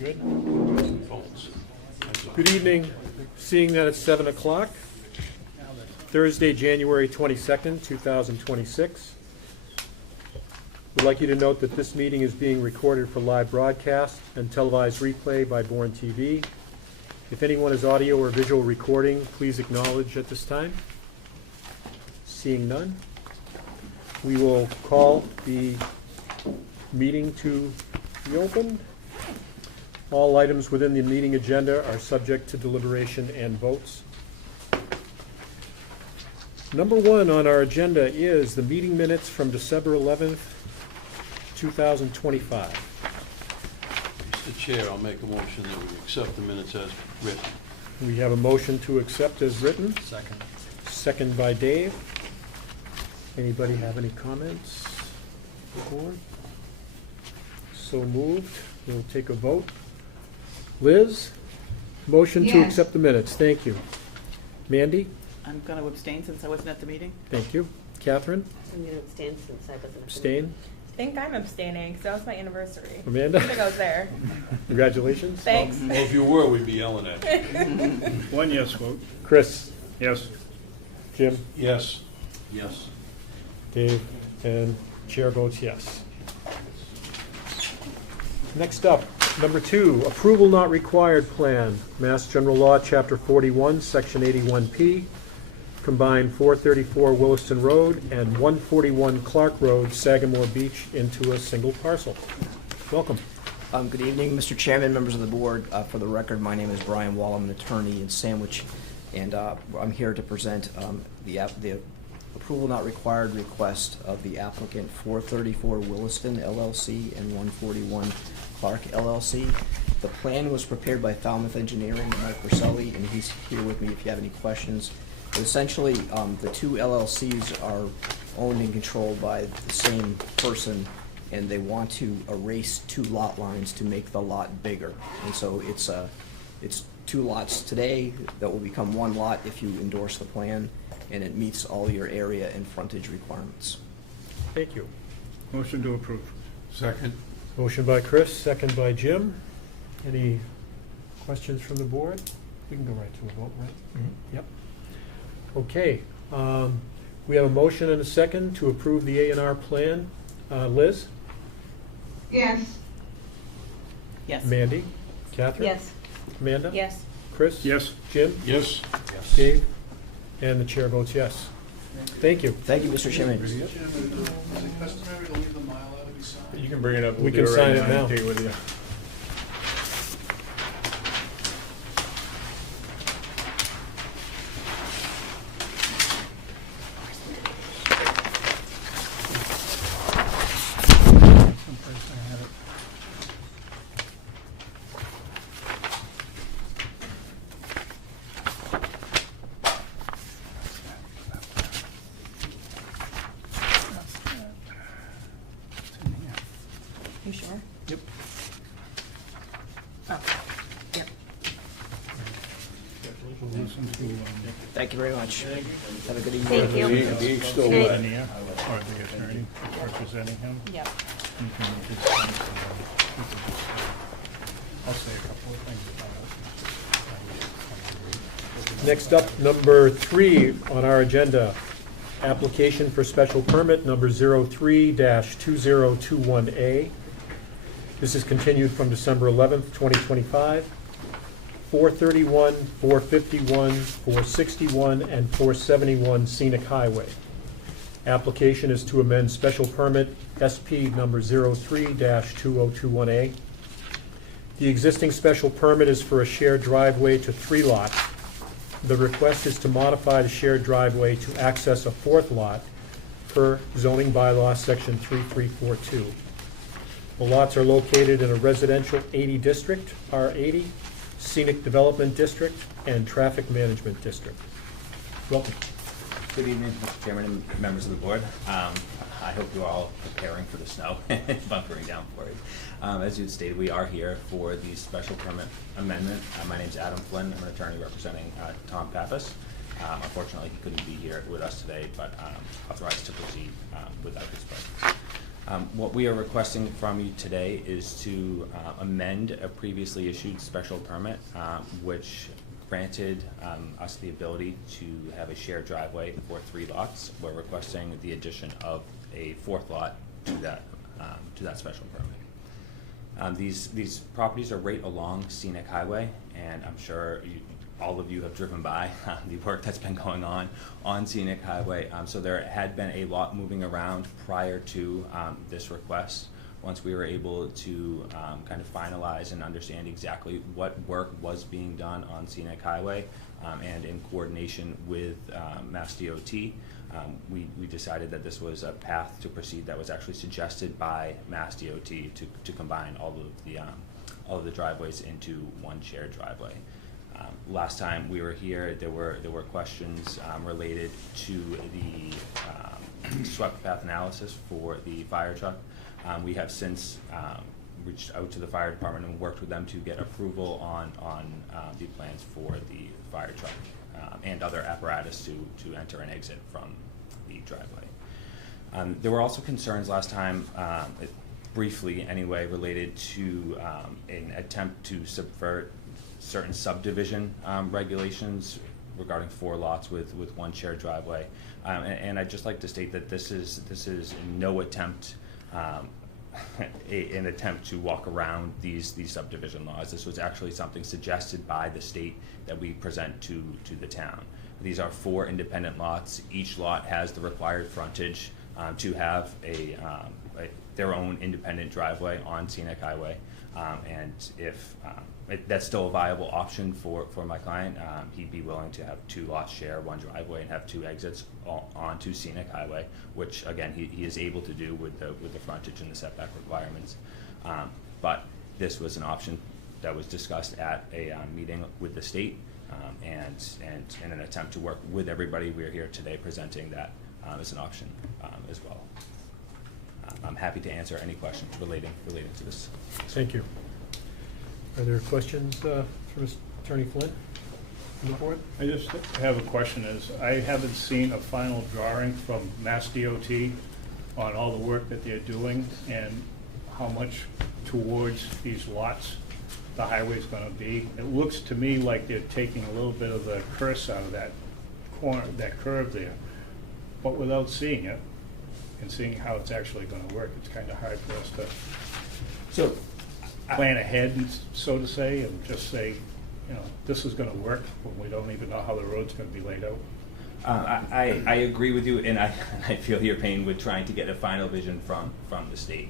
Good. Good evening. Seeing that it's 7 o'clock, Thursday, January 22nd, 2026. We'd like you to note that this meeting is being recorded for live broadcast and televised replay by Bourne TV. If anyone is audio or visual recording, please acknowledge at this time. Seeing none, we will call the meeting to be opened. All items within the meeting agenda are subject to deliberation and votes. Number one on our agenda is the meeting minutes from December 11th, 2025. Mr. Chair, I'll make a motion that we accept the minutes as written. We have a motion to accept as written. Second. Second by Dave. Anybody have any comments? Before? So moved. We'll take a vote. Liz, motion to Yes. accept the minutes. Thank you. Mandy? I'm going to abstain since I wasn't at the meeting. Thank you. Catherine? I'm going to abstain since I wasn't. Abstain. I think I'm abstaining because that was my anniversary. Amanda? I think I was there. Congratulations. Thanks. Well, if you were, we'd be yelling at you. One yes vote. Chris? Yes. Jim? Yes. Yes. Dave? And chair votes yes. Next up, number two, approval not required plan. Mass General Law, Chapter 41, Section 81P. Combine 434 Williston Road and 141 Clark Road, Sagamore Beach, into a single parcel. Welcome. Good evening, Mr. Chairman, members of the board. For the record, my name is Brian Wall. I'm an attorney in Sandwich, and I'm here to present the approval not required request of the applicant 434 Williston LLC and 141 Clark LLC. The plan was prepared by Falmouth Engineering, Mike Berselli, and he's here with me if you have any questions. But essentially, the two LLCs are owned and controlled by the same person, and they want to erase two lot lines to make the lot bigger. And so it's two lots today that will become one lot if you endorse the plan, and it meets all your area and frontage requirements. Thank you. Motion to approve. Second. Motion by Chris, second by Jim. Any questions from the board? We can go right to a vote, right? Mm-hmm. Yep. Okay. We have a motion and a second to approve the A&R plan. Liz? Yes. Yes. Mandy? Catherine? Yes. Amanda? Yes. Chris? Yes. Jim? Yes. Dave? And the chair votes yes. Thank you. Thank you, Mr. Chairman. Is it customary to leave the Mylar to be signed? You can bring it up. We can sign it now. Take it with you. You sure? Yep. Oh. Yep. Thank you very much. Have a good evening. Thank you. The ink's still Okay. wet. Or the attorney representing him. Yep. You can just sign some, I'll say a couple of things. Next up, number three on our agenda, application for special permit number 03-2021A. This is continued from December 11th, 2025. 431, 451, 461, and 471 Scenic Highway. Application is to amend special permit SP number 03-2021A. The existing special permit is for a shared driveway to 3 lots. The request is to modify the shared driveway to access a 4th lot per zoning bylaw section 3342. The lots are located in a residential 80 district, R80, scenic development district, and traffic management district. Welcome. Good evening, Mr. Chairman and members of the board. I hope you're all preparing for the snow and bunkering down for it. As you stated, we are here for the special permit amendment. My name is Adam Flynn. I'm an attorney representing Tom Pappas. Unfortunately, he couldn't be here with us today, but authorized to proceed without his presence. What we are requesting from you today is to amend a previously issued special permit, which granted us the ability to have a shared driveway for 3 lots. We're requesting the addition of a 4th lot to that special permit. These properties are right along Scenic Highway, and I'm sure all of you have driven by the work that's been going on Scenic Highway. So there had been a lot moving around prior to this request. Once we were able to kind of finalize and understand exactly what work was being done on Scenic Highway, and in coordination with Mass DOT, we decided that this was a path to proceed that was actually suggested by Mass DOT to combine all of the driveways into one shared driveway. Last time we were here, there were questions related to the swept path analysis for the fire truck. We have since reached out to the fire department and worked with them to get approval on the plans for the fire truck and other apparatus to enter and exit from the driveway. There were also concerns last time, briefly anyway, related to an attempt to subvert certain subdivision regulations regarding 4 lots with one shared driveway. And I'd just like to state that this is no attempt an attempt to walk around these subdivision laws. This was actually something suggested by the state that we present to the town. These are 4 independent lots. Each lot has the required frontage to have their own independent driveway on Scenic Highway. And if that's still a viable option for my client, he'd be willing to have 2 lots share one driveway and have 2 exits onto Scenic Highway, which again he is able to do with the frontage and the setback requirements. But this was an option that was discussed at a meeting with the state, and in an attempt to work with everybody, we are here today presenting that as an option as well. I'm happy to answer any questions relating to this. Thank you. Are there questions for Mr. Attorney Flynn from the board? I just have a question, I haven't seen a final drawing from Mass DOT on all the work that they're doing and how much towards these lots the highway's gonna be. It looks to me like they're taking a little bit of the curse out of that corner, that curve there, but without seeing it and seeing how it's actually gonna work, it's kinda hard for us to So plan ahead, so to say, and just say, this is gonna work when we don't even know how the road's gonna be laid out. I agree with you, and I feel your pain with trying to get a final vision from the state.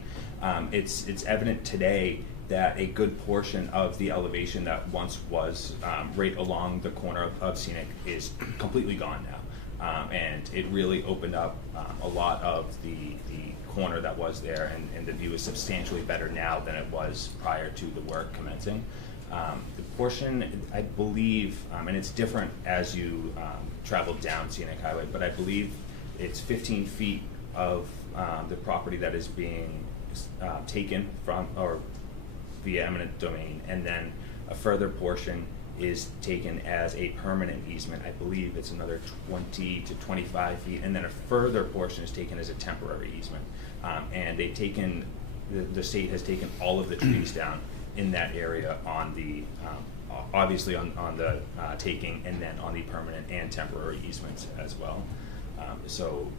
It's evident today that a good portion of the elevation that once was right along the corner of Scenic is completely gone now. And it really opened up a lot of the corner that was there, and the view is substantially better now than it was prior to the work commencing. The portion, I believe, and it's different as you travel down Scenic Highway, but I believe it's 15 feet of the property that is being taken from or via eminent domain, and then a further portion is taken as a permanent easement. I believe it's another 20 to 25 feet, and then a further portion is taken as a temporary easement. And they've taken, the state has taken all of the trees down in that area on the, obviously on the taking, and then on the permanent and temporary easements as well. So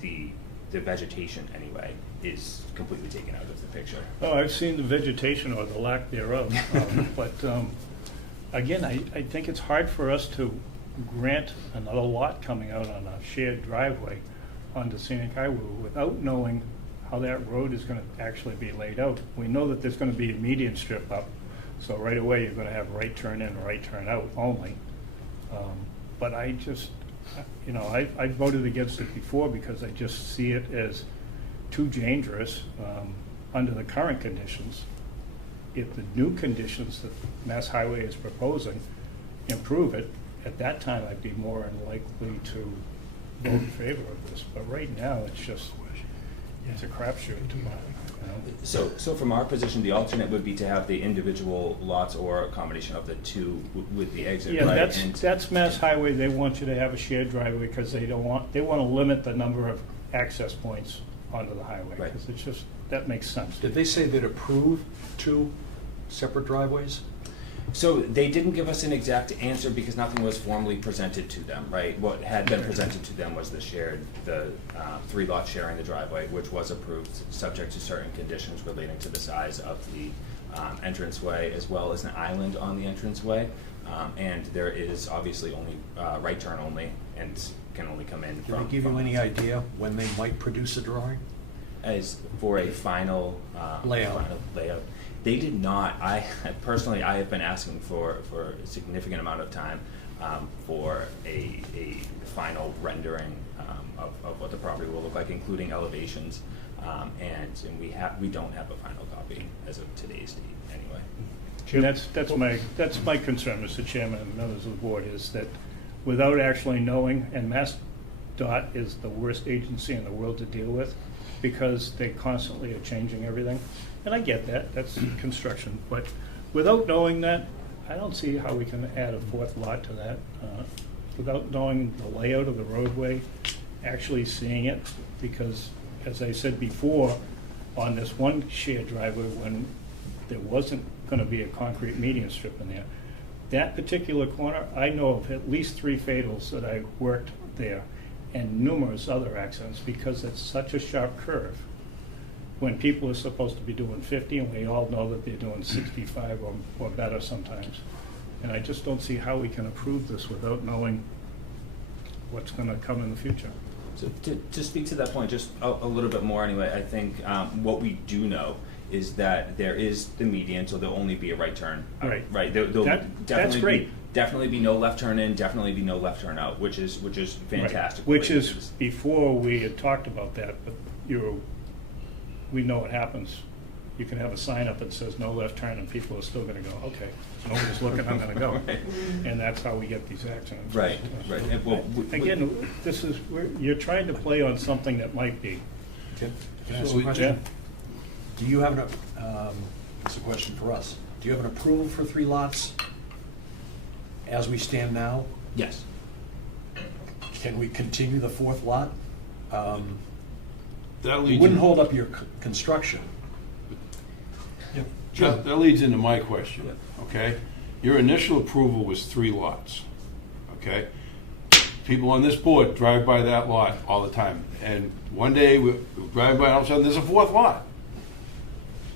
the vegetation anyway is completely taken out of the picture. Oh, I've seen the vegetation or the lack thereof, but again, I think it's hard for us to grant another lot coming out on a shared driveway onto Scenic Highway without knowing how that road is gonna actually be laid out. We know that there's gonna be a median strip up, so right away you're gonna have right turn in, right turn out only. But I just, I voted against it before because I just see it as too dangerous under the current conditions. If the new conditions that Mass Highway is proposing improve it, at that time I'd be more likely to vote in favor of this. But right now, it's a crapshoot. So from our position, the alternate would be to have the individual lots or a combination of the two with the exit, Yeah, right? that's Mass Highway. They want you to have a shared driveway because they want to limit the number of access points onto the highway. Right. Because it's just, that makes sense. Did they say they'd approve 2 separate driveways? So they didn't give us an exact answer because nothing was formally presented to them, right? What had been presented to them was the 3 lots sharing the driveway, which was approved, subject to certain conditions relating to the size of the entranceway, as well as an island on the entranceway. And there is obviously only right turn only, and can only come in Did from. they give you any idea when they might produce a drawing? As for a final Layout. final layout. They did not. I personally, I have been asking for a significant amount of time for a final rendering of what the property will look like, including elevations, and we don't have a final copy as of today's date, anyway. And that's my concern, Mr. Chairman and members of the board, is that without actually knowing, and MassDOT is the worst agency in the world to deal with, because they constantly are changing everything. And I get that, that's construction, but without knowing that, I don't see how we can add a 4th lot to that. Without knowing the layout of the roadway, actually seeing it, because as I said before, on this one shared driveway, when there wasn't gonna be a concrete median strip in there, that particular corner, I know of at least 3 fatals that I worked there, and numerous other accidents, because it's such a sharp curve. When people are supposed to be doing 50, and we all know that they're doing 65 or better sometimes. And I just don't see how we can approve this without knowing what's gonna come in the future. So to speak to that point, just a little bit more anyway, I think what we do know is that there is the median, so there'll only be a right turn. Right. Right, there'll That's definitely great. definitely be no left turn in, definitely be no left turn out, which is fantastic. Right. Which is, before we had talked about that, but we know what happens. You can have a sign up that says no left turn, and people are still gonna go, okay, nobody's looking, I'm gonna go. Right. And that's how we get these accidents. Right, right. And well, Again, you're trying to play on something that might be. Can I ask So a question? Yeah. Do you have it's a question for us. Do you have an approval for 3 lots as we stand now? yes. Can we continue the 4th lot? That It leads, wouldn't hold up your construction. that leads into my question, okay? Your initial approval was 3 lots, okay? People on this board drive by that lot all the time, and one day we drive by, and all of a sudden, there's a 4th lot.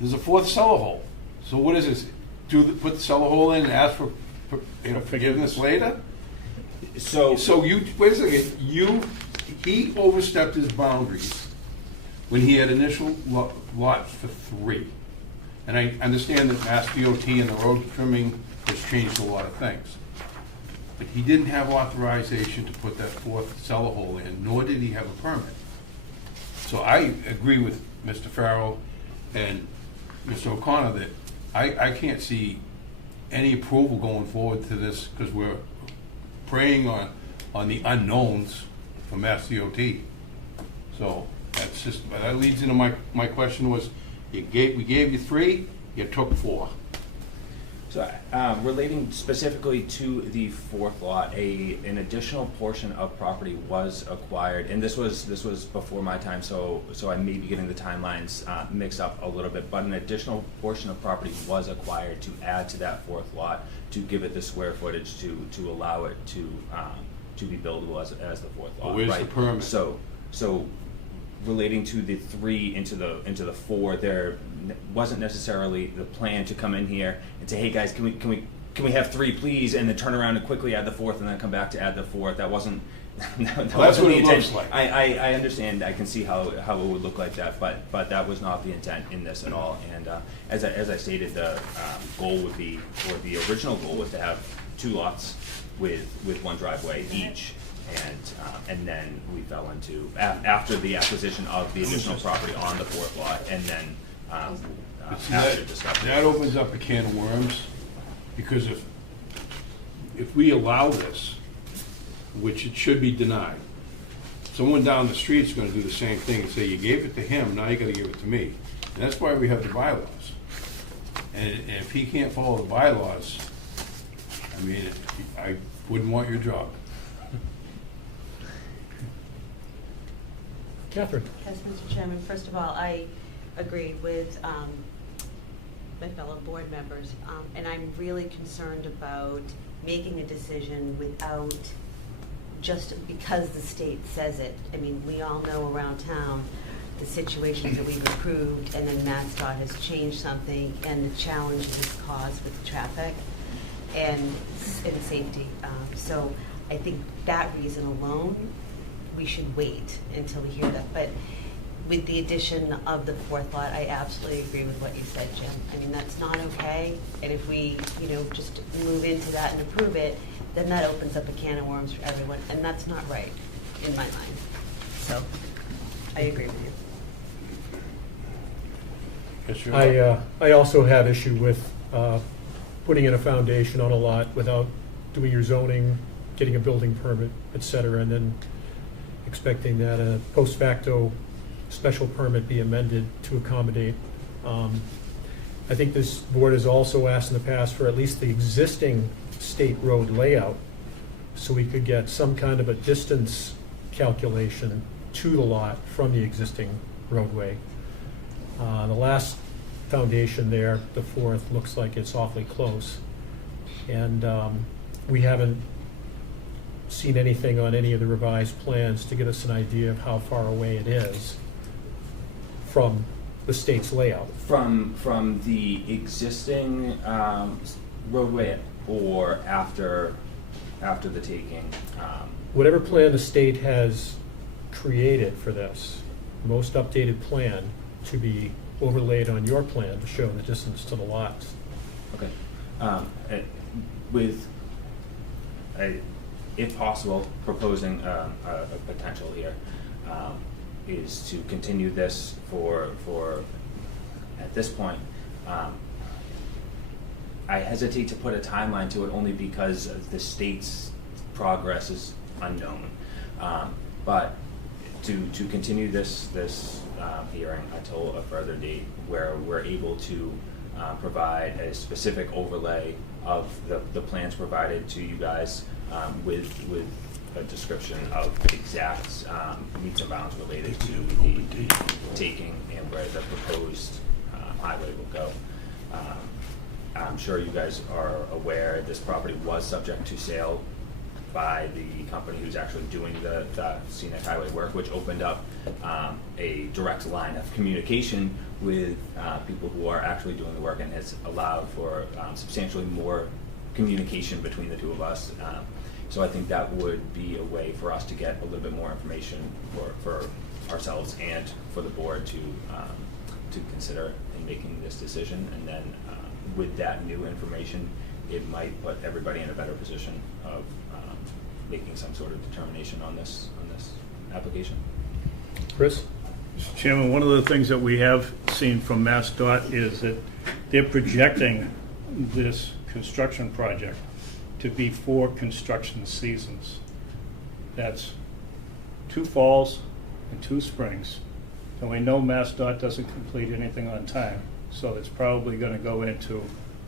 There's a 4th cellar hole. So what is this? Put the cellar hole in and ask for forgiveness later? So Wait a second, he overstepped his boundaries when he had initial lot for 3. And I understand that Mass DOT and the road trimming has changed a lot of things. But he didn't have authorization to put that 4th cellar hole in, nor did he have a permit. So I agree with Mr. Farrell and Mr. O'Connor that I can't see any approval going forward to this, because we're preying on the unknowns for Mass DOT. So that's just, but that leads into my question was, we gave you 3, you took 4. So, relating specifically to the 4th lot, an additional portion of property was acquired, and this was before my time, so I may be getting the timelines mixed up a little bit, but an additional portion of property was acquired to add to that 4th lot to give it the square footage to allow it to be buildable as the 4th lot. But where's right? the permit? So relating to the 3 into the 4, there wasn't necessarily the plan to come in here and say, hey guys, can we have 3 please, and then turn around and quickly add the 4th and then come back to add the 4th. That wasn't That's wasn't what the it intent. looks like. I understand, I can see how it would look like that, but that was not the intent in this at all. And as I stated, the goal would be, or the original goal was to have 2 lots with 1 driveway each. And then we fell into, after the acquisition of the additional property on the 4th lot, and then But see, after discussion. that opens up a can of worms, because if we allow this, which it should be denied, someone down the street's gonna do the same thing and say, you gave it to him, now you gotta give it to me. And that's why we have the bylaws. And if he can't follow the bylaws, I mean, I wouldn't want your job. Catherine? Yes, Mr. Chairman, first of all, I agree with my fellow board members, and I'm really concerned about making a decision without, just because the state says it. I mean, we all know around town the situations that we've approved, and then MassDOT has changed something, and the challenges it's caused with traffic and safety. So I think that reason alone, we should wait until we hear that. But with the addition of the fourth lot, I absolutely agree with what you said, Jim. I mean, that's not okay. And if we, just move into that and approve it, then that opens up a can of worms for everyone. And that's not right, in my mind. So, I agree with you. Yes, you're I also have issue with putting in a foundation on a lot without doing your zoning, getting a building permit, et cetera, and then expecting that a post facto special permit be amended to accommodate. I think this board has also asked in the past for at least the existing state road layout, so we could get some kind of a distance calculation to the lot from the existing roadway. The last foundation there, the fourth, looks like it's awfully close. And we haven't seen anything on any of the revised plans to get us an idea of how far away it is from the state's layout. From the existing roadway or after the taking? Whatever plan the state has created for this, most updated plan to be overlaid on your plan to show the distance to the lots. Okay. With, if possible, proposing a potential here is to continue this for at this point. I hesitate to put a timeline to it only because of the state's progress is unknown. But to continue this hearing until a further date where we're able to provide a specific overlay of the plans provided to you guys with a description of exact meets and bounds related to the taking and where the proposed highway will go. I'm sure you guys are aware this property was subject to sale by the company who's actually doing the scenic highway work, which opened up a direct line of communication with people who are actually doing the work and has allowed for substantially more communication between the two of us. So I think that would be a way for us to get a little bit more information for ourselves and for the board to consider in making this decision. And then with that new information, it might put everybody in a better position of making some sort of determination on this application. Chris? Mr. Chairman, one of the things that we have seen from MassDOT is that they're projecting this construction project to be 4 construction seasons. That's 2 falls and 2 springs. And we know MassDOT doesn't complete anything on time, so it's probably going to go into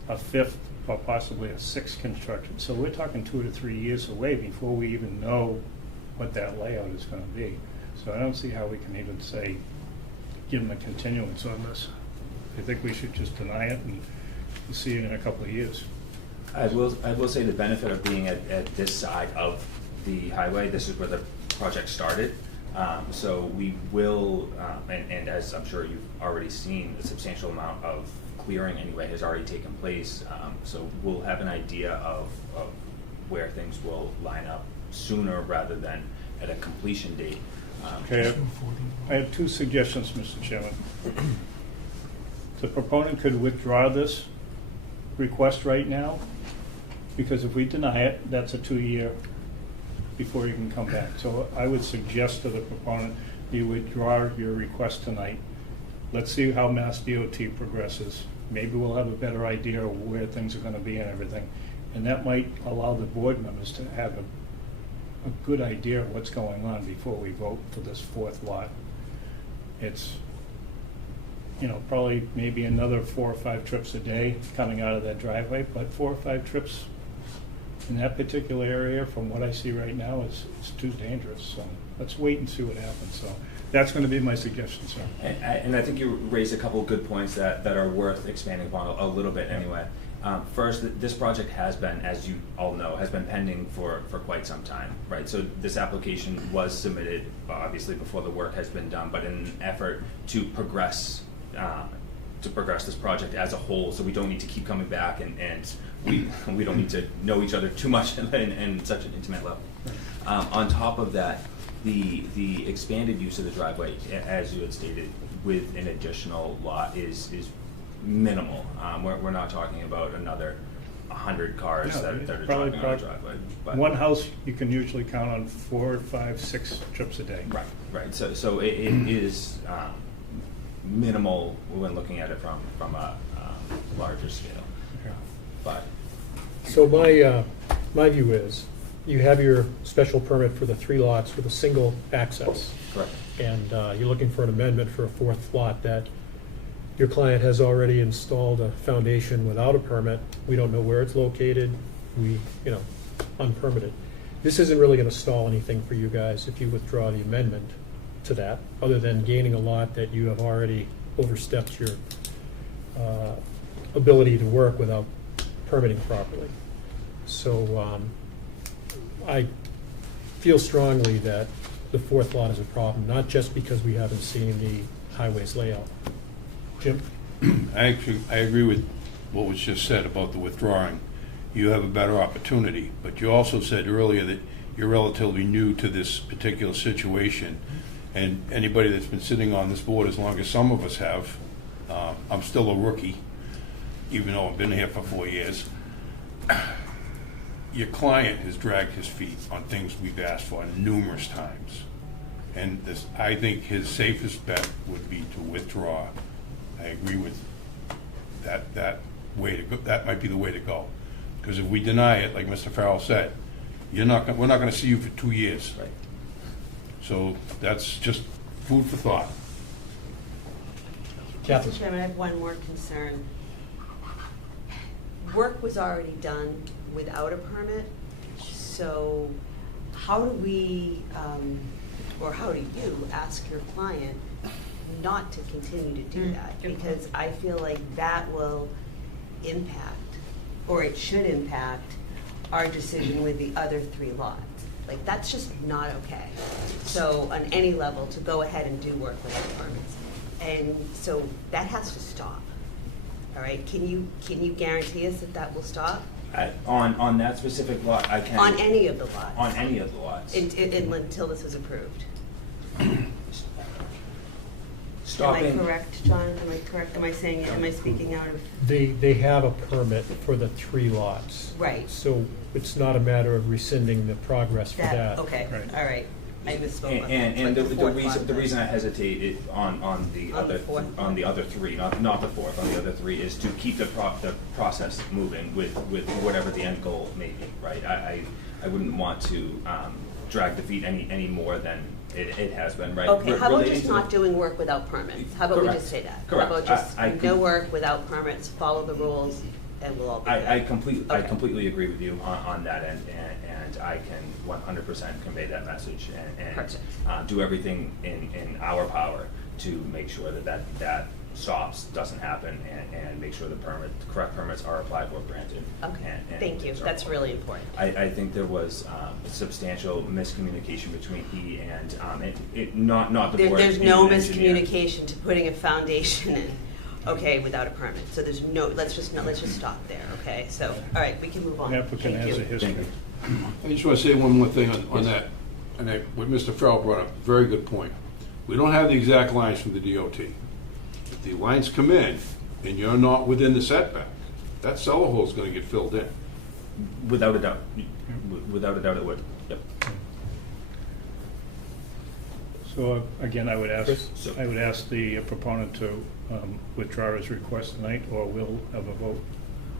a 5th or possibly a 6th construction. So we're talking 2 to 3 years away before we even know what that layout is going to be. So I don't see how we can even say, give them a continuance on this. I think we should just deny it and see it in a couple of years. I will say the benefit of being at this side of the highway, this is where the project started. So we will, and as I'm sure you've already seen, a substantial amount of clearing anyway has already taken place. So we'll have an idea of where things will line up sooner rather than at a completion date. Okay, I have 2 suggestions, Mr. Chairman. The proponent could withdraw this request right now, because if we deny it, that's a 2-year before you can come back. So I would suggest to the proponent, you withdraw your request tonight. Let's see how Mass DOT progresses. Maybe we'll have a better idea of where things are going to be and everything. And that might allow the board members to have a good idea of what's going on before we vote for this 4th lot. It's, probably maybe another 4 or 5 trips a day coming out of that driveway, but 4 or 5 trips in that particular area, from what I see right now, is too dangerous. So let's wait and see what happens. So That's going to be my suggestion, sir. And I think you raised a couple of good points that are worth expanding upon a little bit anyway. First, this project has been, as you all know, has been pending for quite some time, right? So this application was submitted, obviously, before the work has been done, but in an effort to progress this project as a whole, so we don't need to keep coming back and we don't need to know each other too much in such an intimate level. On top of that, the expanded use of the driveway, as you had stated, with an additional lot is minimal. We're not talking about another 100 cars No, that are probably driving on the driveway. But One house, you can usually count on 4, 5, 6 trips a day. Right. So it is minimal when looking at it from a larger scale. Okay. But So my view is, you have your special permit for the 3 lots with a single access. correct. And you're looking for an amendment for a 4th lot that your client has already installed a foundation without a permit. We don't know where it's located, unpermitted. This isn't really gonna stall anything for you guys if you withdraw the amendment to that, other than gaining a lot that you have already overstepped your ability to work without permitting properly. So I feel strongly that the 4th lot is a problem, not just because we haven't seen the highways layout. Jim? I agree with what was just said about the withdrawing. You have a better opportunity, but you also said earlier that you're relatively new to this particular situation. And anybody that's been sitting on this board as long as some of us have, I'm still a rookie, even though I've been here for 4 years. Your client has dragged his feet on things we've asked for numerous times. And I think his safest bet would be to withdraw. I agree with that way to go. That might be the way to go. Because if we deny it, like Mr. Farrell said, we're not going to see you for 2 years. Right. So that's just food for thought. Catherine? Mr. Chairman, I have one more concern. Work was already done without a permit, so how do we, or how do you ask your client not to continue to do that? Good Because I feel like that will impact, or it should impact, our decision with the other 3 lots. Like, that's just not okay. So on any level, to go ahead and do work without permits. And so that has to stop. All right, can you guarantee us that that will stop? On that specific lot, I can. On any of the lots? On any of the lots. Until this is approved? Stopping. Am I correct, John? Am I correct? Am I saying, am I speaking out of? They have a permit for the 3 lots. Right. So it's not a matter of rescinding the progress for that. Okay, Right. all right. I misspoke. And Like the reason I hesitated on the On the other, fourth on the other 3, not the 4th, on the other 3, is to keep the process moving with whatever the end goal may be, right? I wouldn't want to drag the feet any more than it has been, right? Okay, how about Relating just to not the- doing work without permits? How about we Correct. just say that? Correct. How about just I no work without permits, follow the rules, and we'll all be good? I completely agree with you on that end, and I can 100% convey that message and Perfect. do everything in our power to make sure that stops, doesn't happen, and make sure the correct permits are applied for, granted. Okay, and thank you. are That's followed. really important. I think there was substantial miscommunication between he and not the board. There's being no an engineer. miscommunication to putting a foundation in, okay, without a permit. So there's no, let's just stop there, okay? So, all right, we can move on. The applicant Thank has a you. history. Thank I just want to say one more thing on that, and what Mr. Farrell brought up, very good point. We don't have the exact lines from the DOT. If the lines come in and you're not within the setback, that cellar hole is going to get filled in. Without a doubt. Without a doubt it would. Yep. So again, I would Chris? ask the proponent to withdraw his request tonight, or we'll have a vote.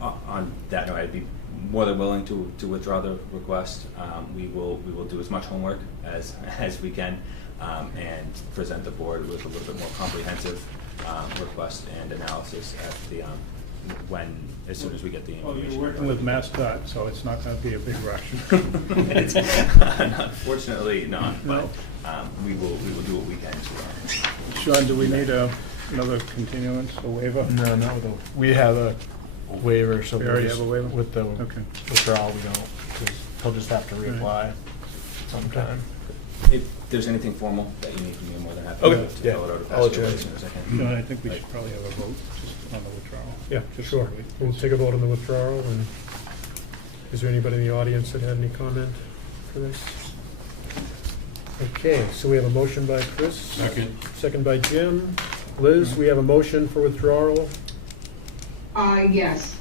On that note, I'd be more than willing to withdraw the request. We will do as much homework as we can and present the board with a little bit more comprehensive request and analysis at the as soon as we get the Well, information. you're working with MassDOT, so it's not gonna be a big rush. It's- Unfortunately not, but we will do what we can to. Sean, do we need another continuance, a waiver? No, not with the, we have a waiver, so We we'll already just- have a waiver? with the Okay. withdrawal, we don't, because he'll just have to reapply sometime. If there's anything formal that you need from me, I'm more than happy Okay, to yeah. fill it out or I'll pass let it you away know. as soon as I can. No, I think we should probably have a vote just on the withdrawal. Yeah, Just sure. so We'll take a vote on the withdrawal, and is there anybody in the audience that had any comment for this? Okay, so we have a motion by Chris. Second by Jim. Liz, we have a motion for withdrawal. Yes.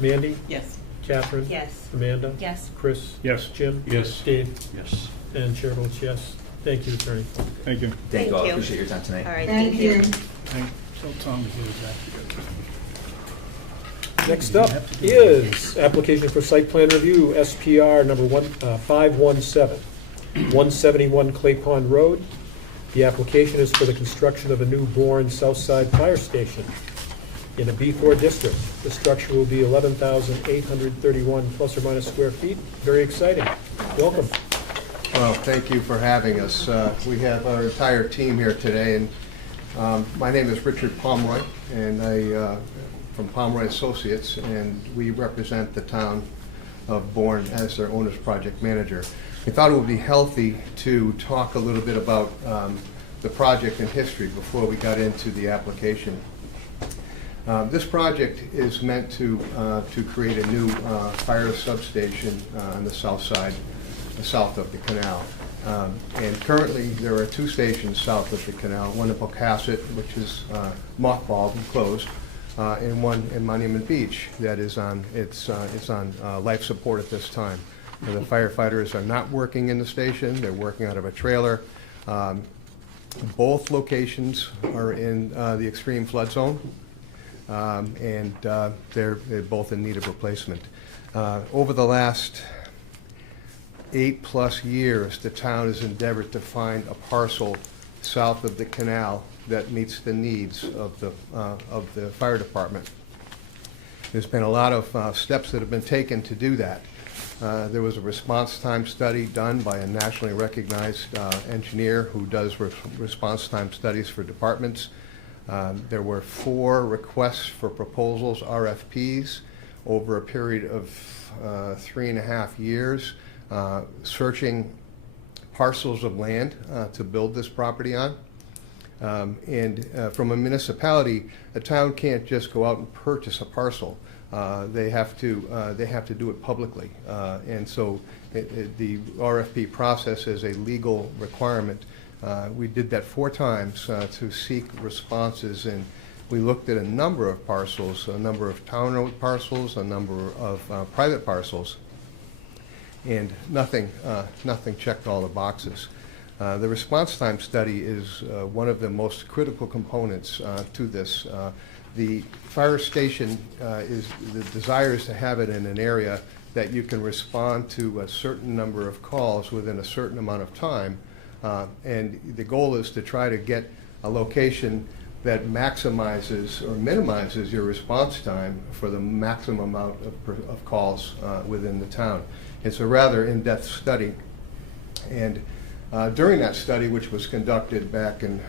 Mandy? Yes. Catherine? Yes. Amanda? Yes. Chris? Yes, Jim? Yes. Dave? Yes. And chair votes yes. Thank you, Attorney. thank you. Thank you all, Thank you. appreciate your time tonight. All right, Thank you. Tell Tom to get his act together. Next up is application for site plan review, SPR number 517, 171 Clay Pond Road. The application is for the construction of a new Bourne South Side Fire Station in a B4 district. The structure will be 11,831 plus or minus square feet. Very exciting. Welcome. Well, thank you for having us. We have our entire team here today, and my name is Richard Pomeroy, and I from Pomeroy Associates, and we represent the town of Bourne as their owner's project manager. We thought it would be healthy to talk a little bit about the project and history before we got into the application. This project is meant to create a new fire substation on the south side, south of the canal. And currently, there are two stations south of the canal, one in Pocasset, which is mothballed and closed, and one in Monument Beach that is on, it's on life support at this time. The firefighters are not working in the station, they're working out of a trailer. Both locations are in the extreme flood zone, and they're both in need of replacement. Over the last 8+ years, the town has endeavored to find a parcel south of the canal that meets the needs of the fire department. There's been a lot of steps that have been taken to do that. There was a response time study done by a nationally recognized engineer who does response time studies for departments. There were 4 requests for proposals, RFPs, over a period of 3.5 years, searching parcels of land to build this property on. From a municipality, a town can't just go out and purchase a parcel. They have to do it publicly, and so the RFP process is a legal requirement. We did that 4 times to seek responses, and we looked at a number of parcels, a number of town-owned parcels, a number of private parcels, and nothing checked all the boxes. The response time study is one of the most critical components to this. The fire station the desire is to have it in an area that you can respond to a certain number of calls within a certain amount of time, and the goal is to try to get a location that maximizes or minimizes your response time for the maximum amount of calls within the town. It's a rather in-depth study, and during that study, which was conducted back in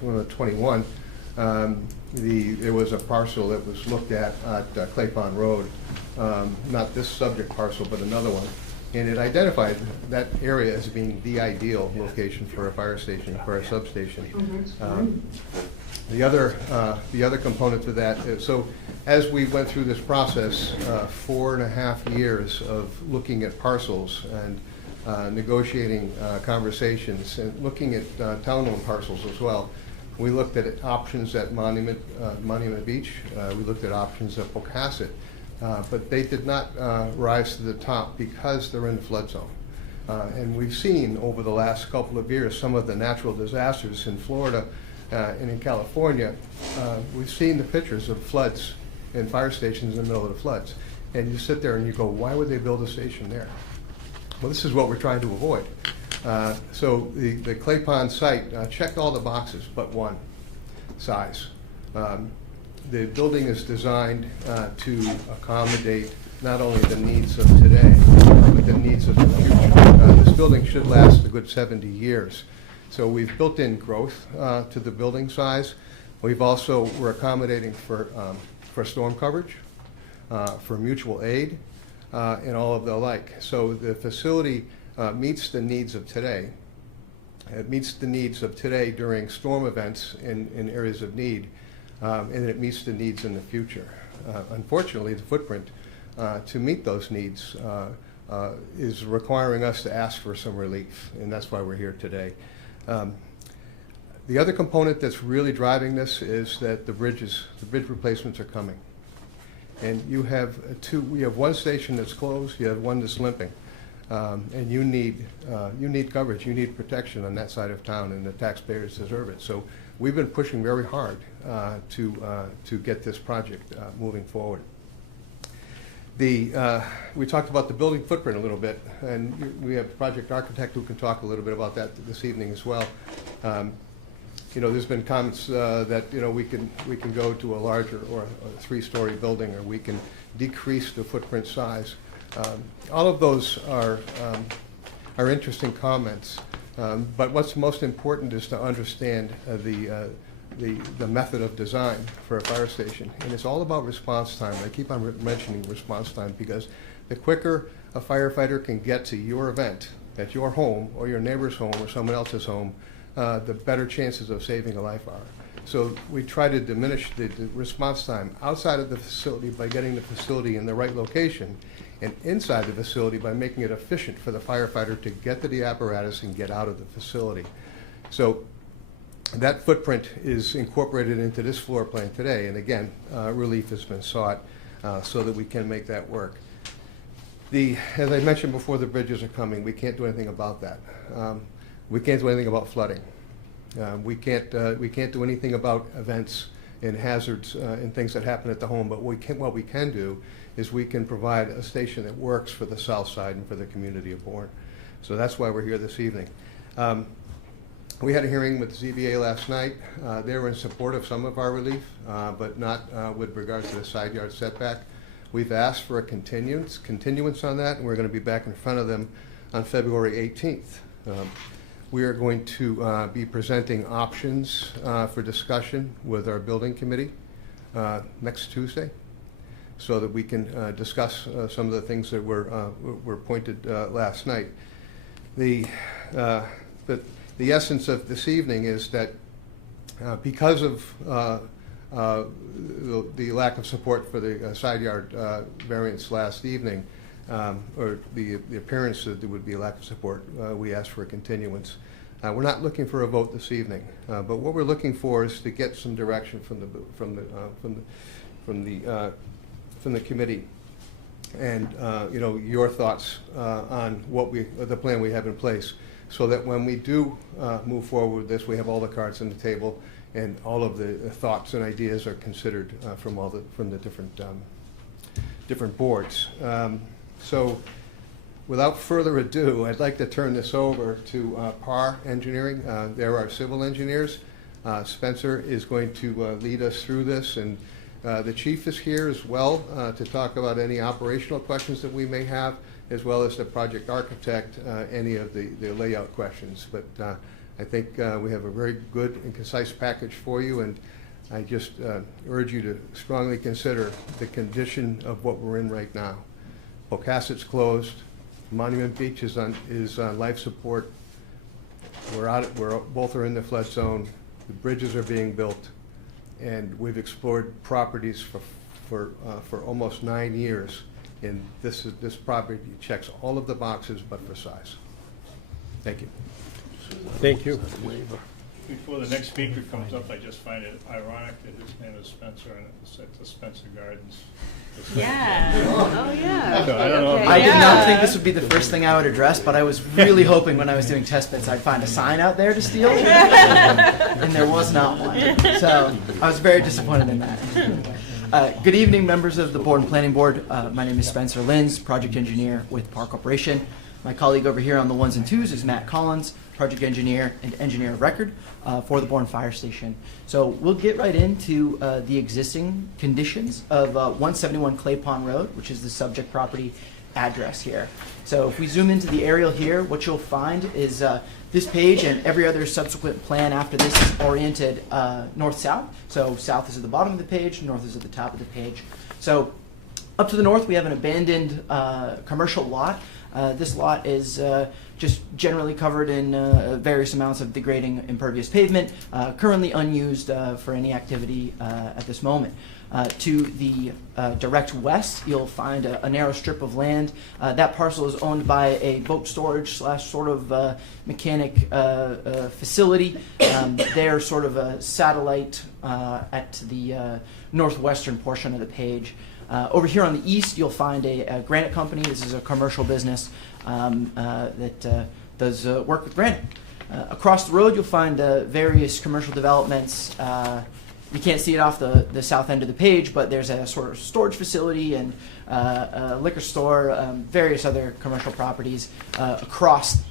21, there was a parcel that was looked at Clay Pond Road, not this subject parcel, but another one, and it identified that area as being the ideal location for a fire station, for a substation. The other component to that is, so as we went through this process, 4.5 years of looking at parcels and negotiating conversations and looking at town-owned parcels as well. We looked at options at Monument Beach. We looked at options at Pocasset, but they did not rise to the top because they're in the flood zone. And we've seen over the last couple of years some of the natural disasters in Florida and in California. We've seen the pictures of floods and fire stations in the middle of the floods. And you sit there and you go, why would they build a station there? Well, this is what we're trying to avoid. So the Clay Pond site checked all the boxes but one, size. The building is designed to accommodate not only the needs of today, but the needs of the future. This building should last a good 70 years. So we've built in growth to the building size. We're accommodating for storm coverage, for mutual aid, and all of the like. So the facility meets the needs of today. It meets the needs of today during storm events in areas of need, and it meets the needs in the future. Unfortunately, the footprint to meet those needs is requiring us to ask for some relief, and that's why we're here today. The other component that's really driving this is that the bridge replacements are coming. And you have one station that's closed, you have one that's limping. And you need coverage, you need protection on that side of town, and the taxpayers deserve it. So we've been pushing very hard to get this project moving forward. We talked about the building footprint a little bit, and we have a project architect who can talk a little bit about that this evening as well. There's been comments that we can go to a larger or a 3-story building, or we can decrease the footprint size. All of those are interesting comments, but what's most important is to understand the method of design for a fire station, and it's all about response time. I keep on mentioning response time because the quicker a firefighter can get to your event at your home or your neighbor's home or someone else's home, the better chances of saving a life are. So we try to diminish the response time outside of the facility by getting the facility in the right location, and inside the facility by making it efficient for the firefighter to get to the apparatus and get out of the facility. So that footprint is incorporated into this floor plan today, and again, relief has been sought so that we can make that work. As I mentioned before, the bridges are coming. We can't do anything about that. We can't do anything about flooding. We can't do anything about events and hazards and things that happen at the home, but what we can do is we can provide a station that works for the south side and for the community of Bourne. So that's why we're here this evening. We had a hearing with the ZBA last night. They were in support of some of our relief, but not with regard to the side yard setback. We've asked for a continuance on that, and we're going to be back in front of them on February 18th. We are going to be presenting options for discussion with our building committee next Tuesday, so that we can discuss some of the things that were pointed last night. The essence of this evening is that because of the lack of support for the side yard variance last evening, or the appearance that there would be a lack of support, we asked for a continuance. We're not looking for a vote this evening, but what we're looking for is to get some direction from the committee, and your thoughts on the plan we have in place, so that when we do move forward with this, we have all the cards on the table, and all of the thoughts and ideas are considered from the different boards. So without further ado, I'd like to turn this over to PAR Engineering. They're our civil engineers. Spencer is going to lead us through this, and the chief is here as well to talk about any operational questions that we may have, as well as the project architect, any of the layout questions. But I think we have a very good and concise package for you, and I just urge you to strongly consider the condition of what we're in right now. Pocasset's closed. Monument Beach is on life support. Both are in the flood zone. The bridges are being built, and we've explored properties for almost 9 years. And this property checks all of the boxes, but for size. Thank you. Thank you. Before the next speaker comes up, I just find it ironic that his name is Spencer and it's at the Spencer Gardens. Yeah. Oh, yeah. So I don't know. Okay. I did Yeah. not think this would be the first thing I would address, but I was really hoping when I was doing test bits I'd find a sign out there to steal, and there was not one. So I was very disappointed in that. Good evening, members of the Bourne Planning Board. My name is Spencer Linz, project engineer with PAR Corporation. My colleague over here on the ones and twos is Matt Collins, project engineer and engineer of record for the Bourne Fire Station. So we'll get right into the existing conditions of 171 Clay Pond Road, which is the subject property address here. So if we zoom into the aerial here, what you'll find is this page and every other subsequent plan after this is oriented north-south. So south is at the bottom of the page, north is at the top of the page. So up to the north, we have an abandoned commercial lot. This lot is just generally covered in various amounts of degrading impervious pavement, currently unused for any activity at this moment. To the direct west, you'll find a narrow strip of land. That parcel is owned by a boat storage slash sort of mechanic facility. They're sort of a satellite at the northwestern portion of the page. Over here on the east, you'll find a granite company. This is a commercial business that does work with granite. Across the road, you'll find various commercial developments. You can't see it off the south end of the page, but there's a sort of storage facility and a liquor store, various other commercial properties across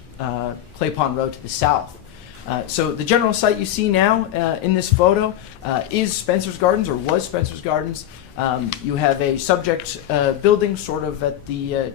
Clay Pond Road to the south. So the general site you see now in this photo is Spencer's Gardens, or was Spencer's Gardens. You have a subject building sort of at the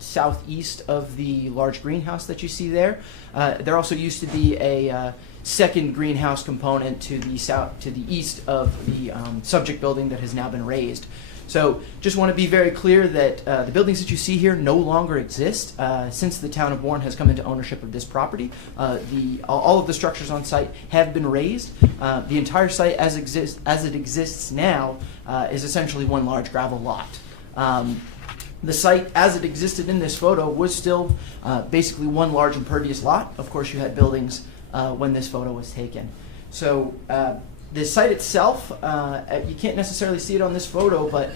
southeast of the large greenhouse that you see there. There also used to be a second greenhouse component to the south, to the east of the subject building that has now been raised. So just want to be very clear that the buildings that you see here no longer exist since the town of Bourne has come into ownership of this property. All of the structures on site have been raised. The entire site as it exists now is essentially one large gravel lot. The site as it existed in this photo was still basically one large impervious lot. Of course, you had buildings when this photo was taken. So the site itself, you can't necessarily see it on this photo, but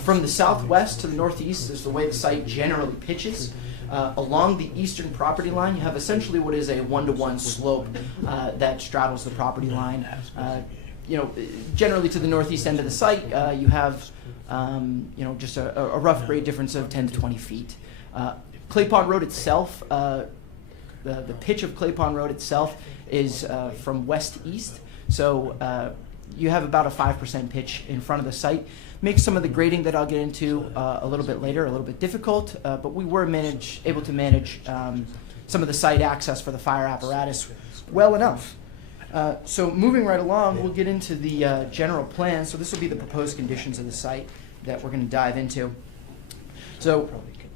from the southwest to the northeast is the way the site generally pitches. Along the eastern property line, you have essentially what is a one-to-one slope that straddles the property line. Generally to the northeast end of the site, you have just a rough grade difference of 10 to 20 feet. Clay Pond Road itself, the pitch of Clay Pond Road itself is from west to east. So you have about a 5% pitch in front of the site. Makes some of the grading that I'll get into a little bit later a little bit difficult, but we were able to manage some of the site access for the fire apparatus well enough. So moving right along, we'll get into the general plan. So this will be the proposed conditions of the site that we're going to dive into. So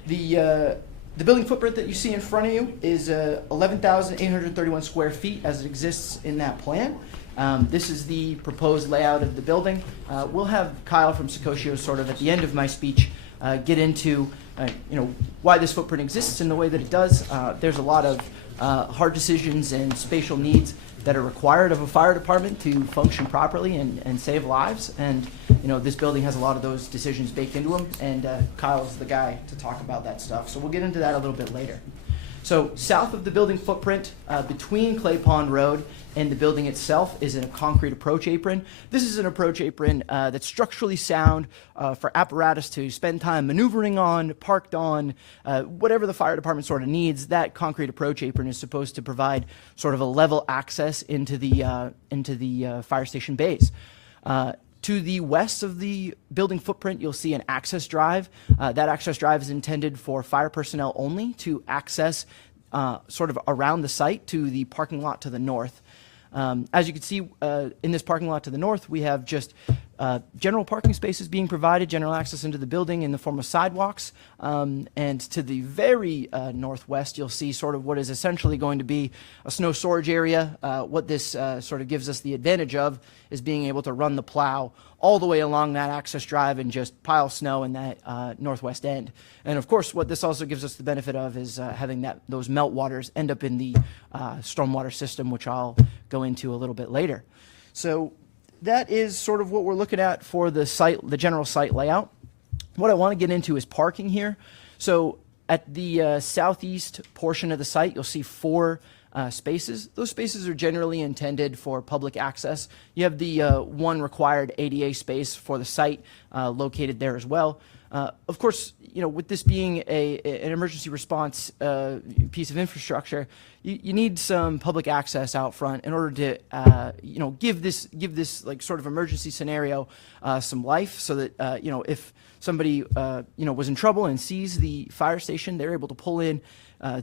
the building footprint that you see in front of you is 11,831 square feet as it exists in that plan. This is the proposed layout of the building. We'll have Kyle from Secotio sort of at the end of my speech get into why this footprint exists in the way that it does. There's a lot of hard decisions and spatial needs that are required of a fire department to function properly and save lives. And this building has a lot of those decisions baked into them, and Kyle's the guy to talk about that stuff. So we'll get into that a little bit later. So south of the building footprint, between Clay Pond Road and the building itself, is a concrete approach apron. This is an approach apron that's structurally sound for apparatus to spend time maneuvering on, parked on, whatever the fire department sort of needs. That concrete approach apron is supposed to provide sort of a level access into the fire station bays. To the west of the building footprint, you'll see an access drive. That access drive is intended for fire personnel only to access sort of around the site to the parking lot to the north. As you can see in this parking lot to the north, we have just general parking spaces being provided, general access into the building in the form of sidewalks. And to the very northwest, you'll see sort of what is essentially going to be a snow storage area. What this sort of gives us the advantage of is being able to run the plow all the way along that access drive and just pile snow in that northwest end. And of course, what this also gives us the benefit of is having those melt waters end up in the stormwater system, which I'll go into a little bit later. So that is sort of what we're looking at for the site, the general site layout. What I want to get into is parking here. So at the southeast portion of the site, you'll see 4 spaces. Those spaces are generally intended for public access. You have the one required ADA space for the site located there as well. Of course, with this being an emergency response piece of infrastructure, you need some public access out front in order to, give this like sort of emergency scenario some life, so that if somebody was in trouble and sees the fire station, they're able to pull in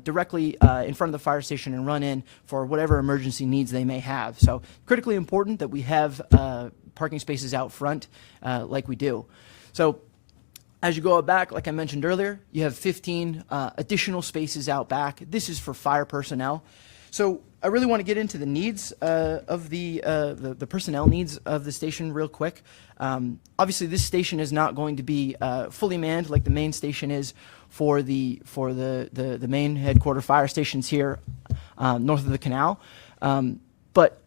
directly in front of the fire station and run in for whatever emergency needs they may have. So critically important that we have parking spaces out front like we do. So as you go out back, like I mentioned earlier, you have 15 additional spaces out back. This is for fire personnel. So I really want to get into the needs of the personnel needs of the station real quick. Obviously, this station is not going to be fully manned like the main station is for the main headquarter fire stations here north of the canal. But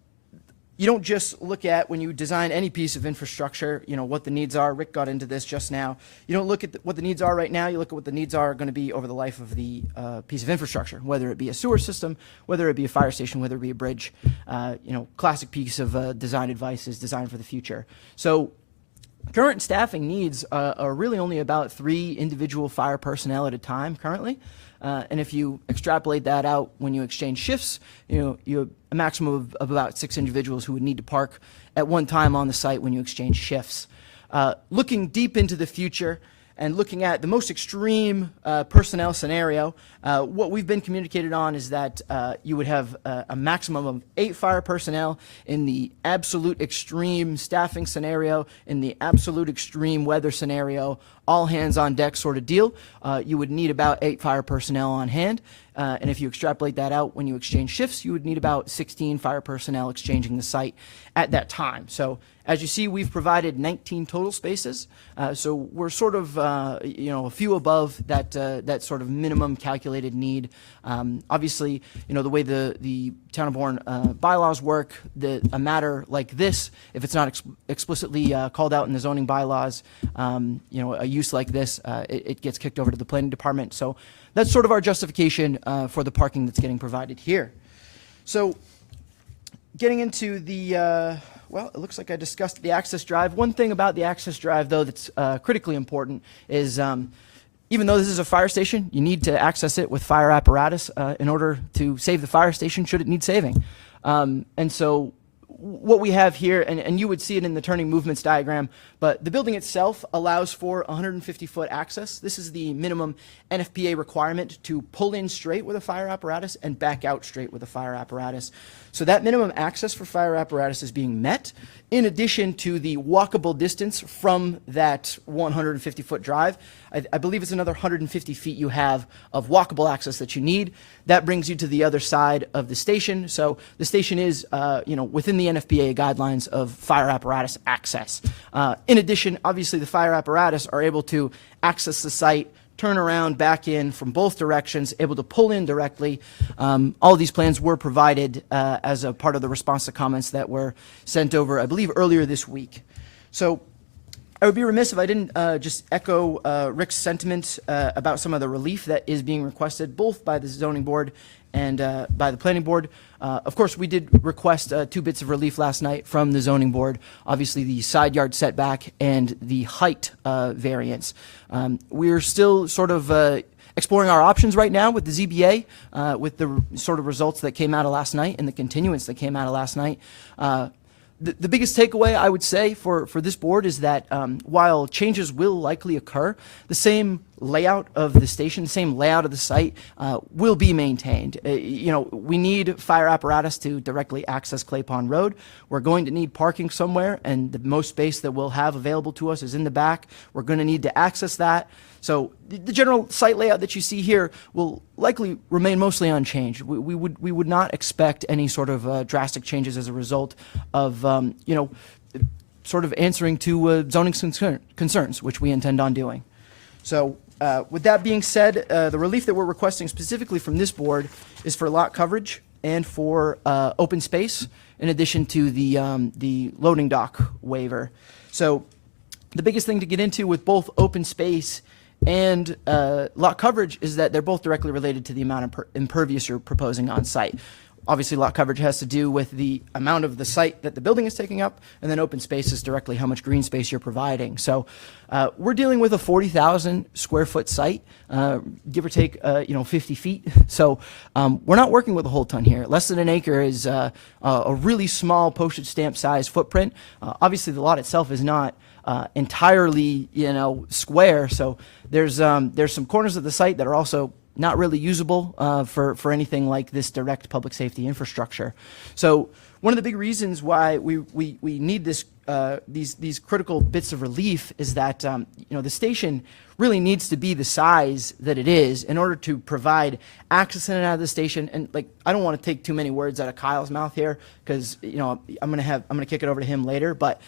you don't just look at, when you design any piece of infrastructure, what the needs are. Rick got into this just now. You don't look at what the needs are right now. You look at what the needs are going to be over the life of the piece of infrastructure, whether it be a sewer system, whether it be a fire station, whether it be a bridge. Classic piece of design advice is design for the future. So current staffing needs are really only about 3 individual fire personnel at a time currently. And if you extrapolate that out when you exchange shifts, you have a maximum of about 6 individuals who would need to park at one time on the site when you exchange shifts. Looking deep into the future and looking at the most extreme personnel scenario, what we've been communicated on is that you would have a maximum of 8 fire personnel in the absolute extreme staffing scenario, in the absolute extreme weather scenario, all hands on deck sort of deal. You would need about 8 fire personnel on hand. And if you extrapolate that out when you exchange shifts, you would need about 16 fire personnel exchanging the site at that time. So as you see, we've provided 19 total spaces. So we're sort of, a few above that sort of minimum calculated need. Obviously, the way the Town of Bourne bylaws work, a matter like this, if it's not explicitly called out in the zoning bylaws, a use like this, it gets kicked over to the planning department. So that's sort of our justification for the parking that's getting provided here. So getting into the, it looks like I discussed the access drive. One thing about the access drive, though, that's critically important is even though this is a fire station, you need to access it with fire apparatus in order to save the fire station should it need saving. And so what we have here, and you would see it in the turning movements diagram, but the building itself allows for 150-foot access. This is the minimum NFPA requirement to pull in straight with a fire apparatus and back out straight with a fire apparatus. So that minimum access for fire apparatus is being met, in addition to the walkable distance from that 150-foot drive. I believe it's another 150 feet you have of walkable access that you need. That brings you to the other side of the station. So the station is, within the NFPA guidelines of fire apparatus access. In addition, obviously, the fire apparatus are able to access the site, turn around, back in from both directions, able to pull in directly. All of these plans were provided as a part of the response to comments that were sent over, I believe, earlier this week. So I would be remiss if I didn't just echo Rick's sentiment about some of the relief that is being requested both by the zoning board and by the planning board. Of course, we did request 2 bits of relief last night from the zoning board, obviously the side yard setback and the height variance. We're still sort of exploring our options right now with the ZBA, with the sort of results that came out of last night and the continuance that came out of last night. The biggest takeaway, I would say, for this board is that while changes will likely occur, the same layout of the station, the same layout of the site will be maintained. We need fire apparatus to directly access Clay Pond Road. We're going to need parking somewhere, and the most space that we'll have available to us is in the back. We're going to need to access that. So the general site layout that you see here will likely remain mostly unchanged. We would not expect any sort of drastic changes as a result of, sort of answering to zoning concerns, which we intend on doing. So with that being said, the relief that we're requesting specifically from this board is for lot coverage and for open space, in addition to the loading dock waiver. So the biggest thing to get into with both open space and lot coverage is that they're both directly related to the amount of impervious you're proposing on site. Obviously, lot coverage has to do with the amount of the site that the building is taking up, and then open space is directly how much green space you're providing. So we're dealing with a 40,000 square foot site, give or take 50 feet. So we're not working with a whole ton here. Less than an acre is a really small postage stamp size footprint. Obviously, the lot itself is not entirely square, so there's some corners of the site that are also not really usable for anything like this direct public safety infrastructure. So one of the big reasons why we need this these critical bits of relief is that the station really needs to be the size that it is in order to provide access in and out of the station. And I don't want to take too many words out of Kyle's mouth here, because I'm gonna kick it over to him later. But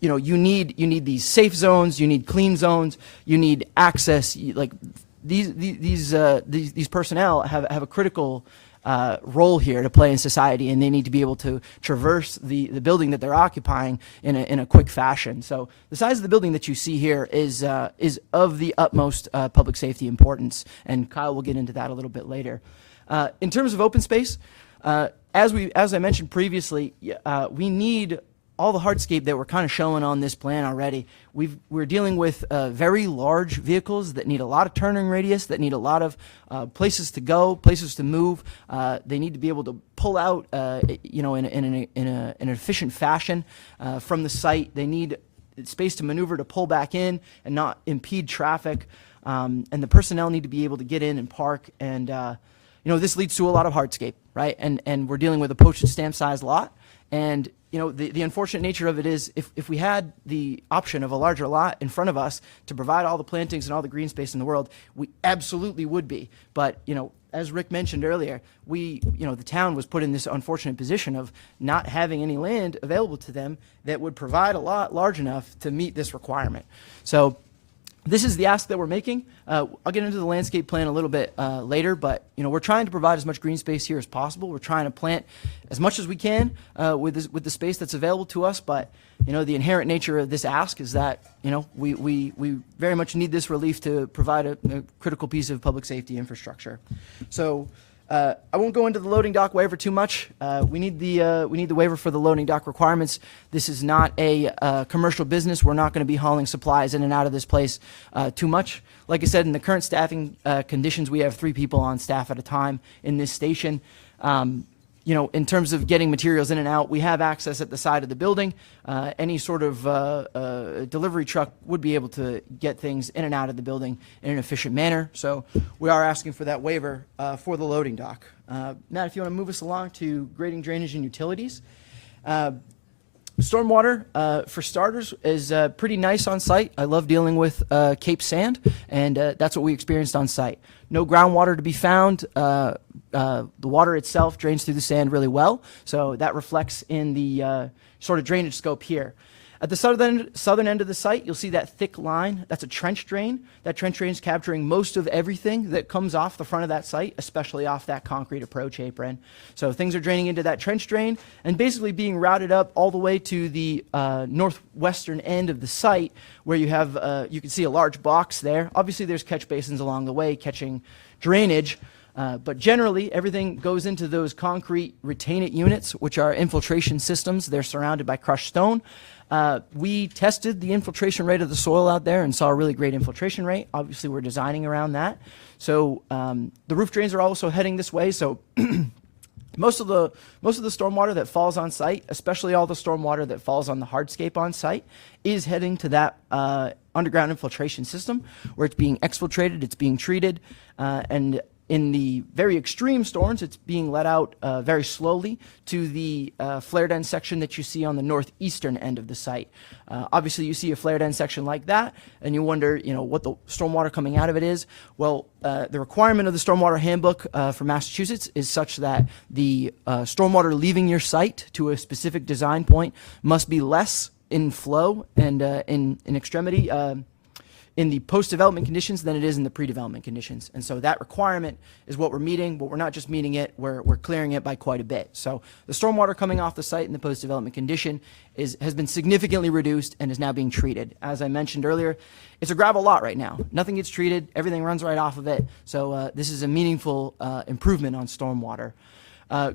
you need these safe zones, you need clean zones, you need access. These personnel have a critical role here to play in society, and they need to be able to traverse the building that they're occupying in a quick fashion. So the size of the building that you see here is of the utmost public safety importance, and Kyle will get into that a little bit later. In terms of open space, as I mentioned previously, we need all the hardscape that we're kind of showing on this plan already. We're dealing with very large vehicles that need a lot of turning radius, that need a lot of places to go, places to move. They need to be able to pull out, in an efficient fashion from the site. They need space to maneuver to pull back in and not impede traffic. And the personnel need to be able to get in and park. And this leads to a lot of hardscape, right? And we're dealing with a postage stamp size lot. And the unfortunate nature of it is, if we had the option of a larger lot in front of us to provide all the plantings and all the green space in the world, we absolutely would be. But as Rick mentioned earlier, the town was put in this unfortunate position of not having any land available to them that would provide a lot large enough to meet this requirement. So this is the ask that we're making. I'll get into the landscape plan a little bit later, but we're trying to provide as much green space here as possible. We're trying to plant as much as we can with the space that's available to us. But the inherent nature of this ask is that we very much need this relief to provide a critical piece of public safety infrastructure. So I won't go into the loading dock waiver too much. We need the waiver for the loading dock requirements. This is not a commercial business. We're not going to be hauling supplies in and out of this place too much. Like I said, in the current staffing conditions, we have 3 people on staff at a time in this station. In terms of getting materials in and out, we have access at the side of the building. Any sort of delivery truck would be able to get things in and out of the building in an efficient manner. So we are asking for that waiver for the loading dock. Matt, if you want to move us along to grading, drainage, and utilities. Stormwater, for starters, is pretty nice on site. I love dealing with Cape Sand, and that's what we experienced on site. No groundwater to be found. The water itself drains through the sand really well, so that reflects in the sort of drainage scope here. At the southern end of the site, you'll see that thick line. That's a trench drain. That trench drain is capturing most of everything that comes off the front of that site, especially off that concrete approach apron. So things are draining into that trench drain and basically being routed up all the way to the northwestern end of the site, where you have you can see a large box there. Obviously, there's catch basins along the way catching drainage. But generally, everything goes into those concrete retainment units, which are infiltration systems. They're surrounded by crushed stone. We tested the infiltration rate of the soil out there and saw a really great infiltration rate. Obviously, we're designing around that. So the roof drains are also heading this way. So most of the stormwater that falls on site, especially all the stormwater that falls on the hardscape on site, is heading to that underground infiltration system, where it's being exfiltrated, it's being treated, and in the very extreme storms, it's being let out very slowly to the flared end section that you see on the northeastern end of the site. Obviously, you see a flared end section like that, and you wonder, what the stormwater coming out of it is. Well, the requirement of the stormwater handbook for Massachusetts is such that the stormwater leaving your site to a specific design point must be less in flow and in extremity in the post-development conditions than it is in the pre-development conditions. And so that requirement is what we're meeting, but we're not just meeting it, we're clearing it by quite a bit. So the stormwater coming off the site in the post-development condition has been significantly reduced and is now being treated. As I mentioned earlier, it's a gravel lot right now. Nothing gets treated, everything runs right off of it. So this is a meaningful improvement on stormwater.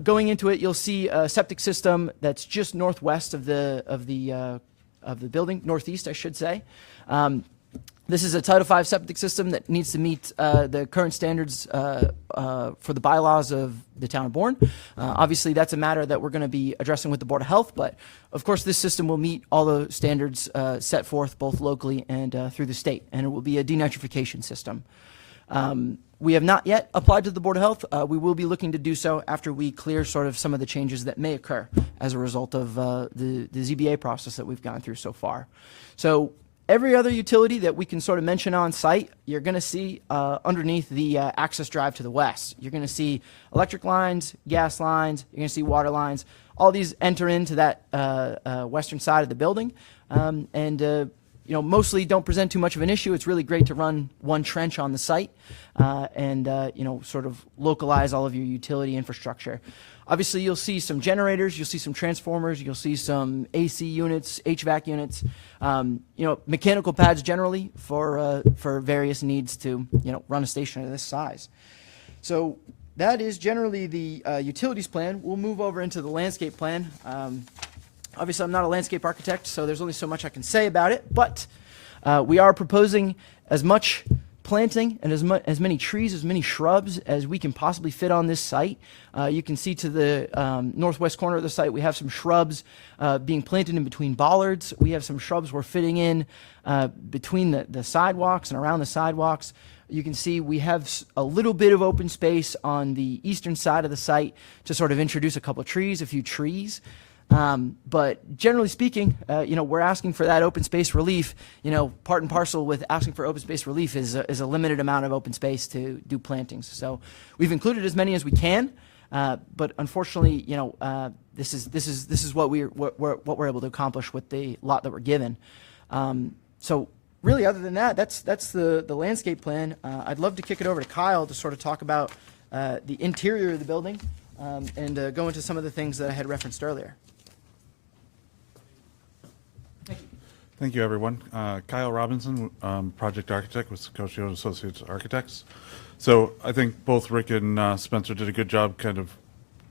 Going into it, you'll see a septic system that's just northwest of the building, northeast, I should say. This is a Title V septic system that needs to meet the current standards for the bylaws of the town of Bourne. Obviously, that's a matter that we're going to be addressing with the Board of Health, but of course, this system will meet all the standards set forth both locally and through the state, and it will be a denitrification system. We have not yet applied to the Board of Health. We will be looking to do so after we clear sort of some of the changes that may occur as a result of the ZBA process that we've gone through so far. So every other utility that we can sort of mention on site, you're going to see underneath the access drive to the west. You're going to see electric lines, gas lines, you're going to see water lines. All these enter into that western side of the building. Mostly don't present too much of an issue. It's really great to run one trench on the site and sort of localize all of your utility infrastructure. Obviously, you'll see some generators, you'll see some transformers, you'll see some AC units, HVAC units, mechanical pads generally for various needs to, run a station of this size. So that is generally the utilities plan. We'll move over into the landscape plan. Obviously, I'm not a landscape architect, so there's only so much I can say about it, but we are proposing as much planting and as many trees, as many shrubs as we can possibly fit on this site. You can see to the northwest corner of the site, we have some shrubs being planted in between bollards. We have some shrubs we're fitting in between the sidewalks and around the sidewalks. You can see we have a little bit of open space on the eastern side of the site to sort of introduce a couple of trees, a few trees. But generally speaking, we're asking for that open space relief. Part and parcel with asking for open space relief is a limited amount of open space to do plantings. So we've included as many as we can, but unfortunately, this is what we're able to accomplish with the lot that we're given. So really, other than that, that's the landscape plan. I'd love to kick it over to Kyle to sort of talk about the interior of the building and go into some of the things that I had referenced earlier. Thank you, everyone. Kyle Robinson, project architect with Scotia Associates Architects. So I think both Rick and Spencer did a good job kind of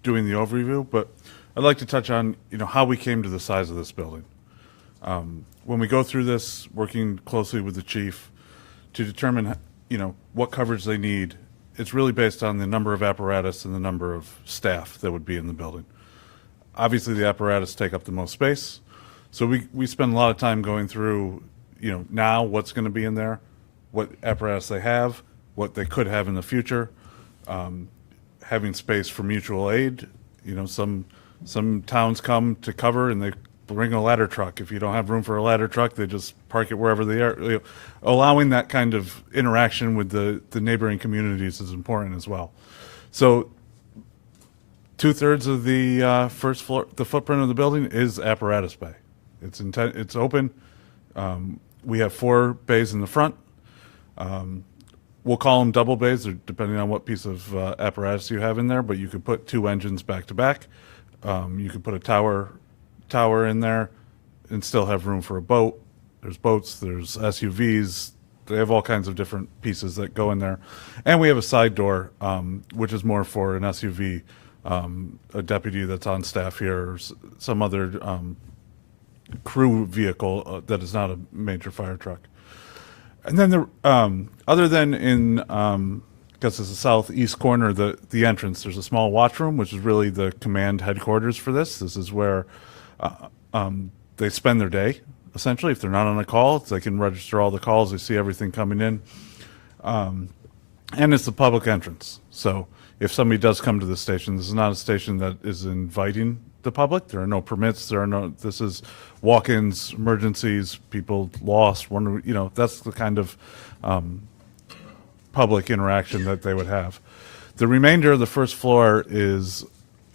doing the overview, but I'd like to touch on how we came to the size of this building. When we go through this, working closely with the chief to determine what coverage they need, it's really based on the number of apparatus and the number of staff that would be in the building. Obviously, the apparatus take up the most space. So we spend a lot of time going through, now what's going to be in there, what apparatus they have, what they could have in the future, having space for mutual aid. Some towns come to cover and they bring a ladder truck. If you don't have room for a ladder truck, they just park it wherever they are. Allowing that kind of interaction with the neighboring communities is important as well. So 2/3 of the first floor, the footprint of the building is apparatus bay. It's open. We have 4 bays in the front. We'll call them double bays, depending on what piece of apparatus you have in there, but you could put 2 engines back to back. You could put a tower in there and still have room for a boat. There's boats, there's SUVs. They have all kinds of different pieces that go in there. And we have a side door, which is more for an SUV, a deputy that's on staff here, or some other crew vehicle that is not a major fire truck. And then other than in, I guess it's the southeast corner, the entrance, there's a small watchroom, which is really the command headquarters for this. This is where they spend their day, essentially. If they're not on a call, they can register all the calls, they see everything coming in. And it's the public entrance. So if somebody does come to the station, this is not a station that is inviting the public. There are no permits. This is walk-ins, emergencies, people lost. That's the kind of public interaction that they would have. The remainder of the first floor is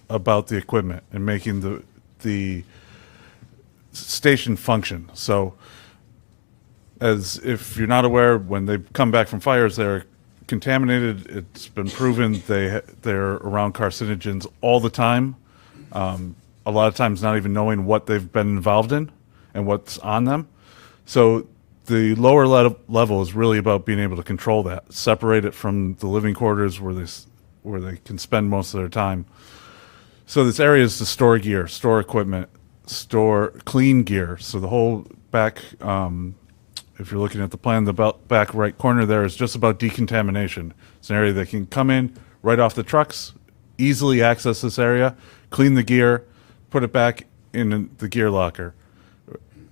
about the equipment and making the station function. So, as if you're not aware, when they come back from fires, they're contaminated. It's been proven they're around carcinogens all the time. A lot of times not even knowing what they've been involved in and what's on them. So the lower level is really about being able to control that, separate it from the living quarters where they can spend most of their time. So this area is to store gear, store equipment, store clean gear. So the whole back, if you're looking at the plan, the back right corner there is just about decontamination. It's an area that can come in right off the trucks, easily access this area, clean the gear, put it back in the gear locker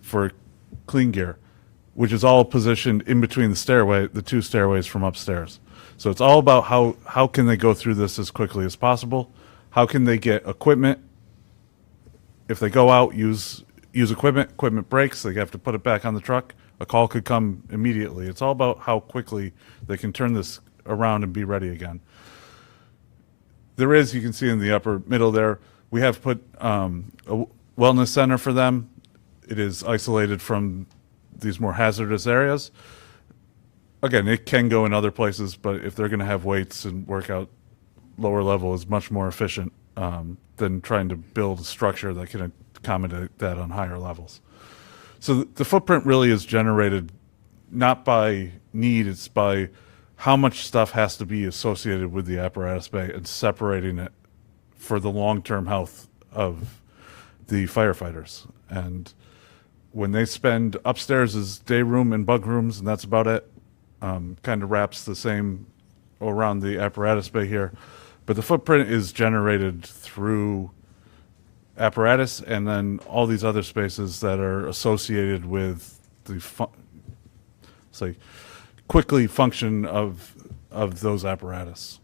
for clean gear, which is all positioned in between the two stairways from upstairs. So it's all about how can they go through this as quickly as possible? How can they get equipment? If they go out, use equipment breaks, they have to put it back on the truck. A call could come immediately. It's all about how quickly they can turn this around and be ready again. There is, you can see in the upper middle there, we have put a wellness center for them. It is isolated from these more hazardous areas. Again, it can go in other places, but if they're going to have weights and work out lower level is much more efficient than trying to build a structure that can accommodate that on higher levels. So the footprint really is generated not by need, it's by how much stuff has to be associated with the apparatus bay and separating it for the long-term health of the firefighters. And when they spend upstairs as day room and bug rooms, and that's about it, kind of wraps the same around the apparatus bay here. But the footprint is generated through apparatus and then all these other spaces that are associated with the quickly function of those apparatus.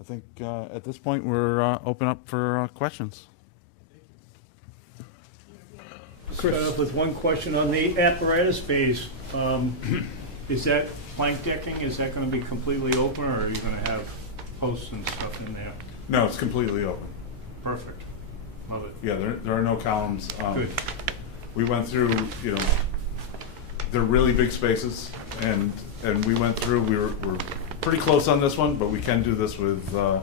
I think at this point we're open up for questions. Start off with one question on the apparatus bays. Is that plank decking, is that going to be completely open, or are you going to have posts and stuff in there? No, it's completely open. Perfect. Love it. Yeah, there are no columns. Good. We went through, they're really big spaces, and we went through, we're pretty close on this one, but we can do this with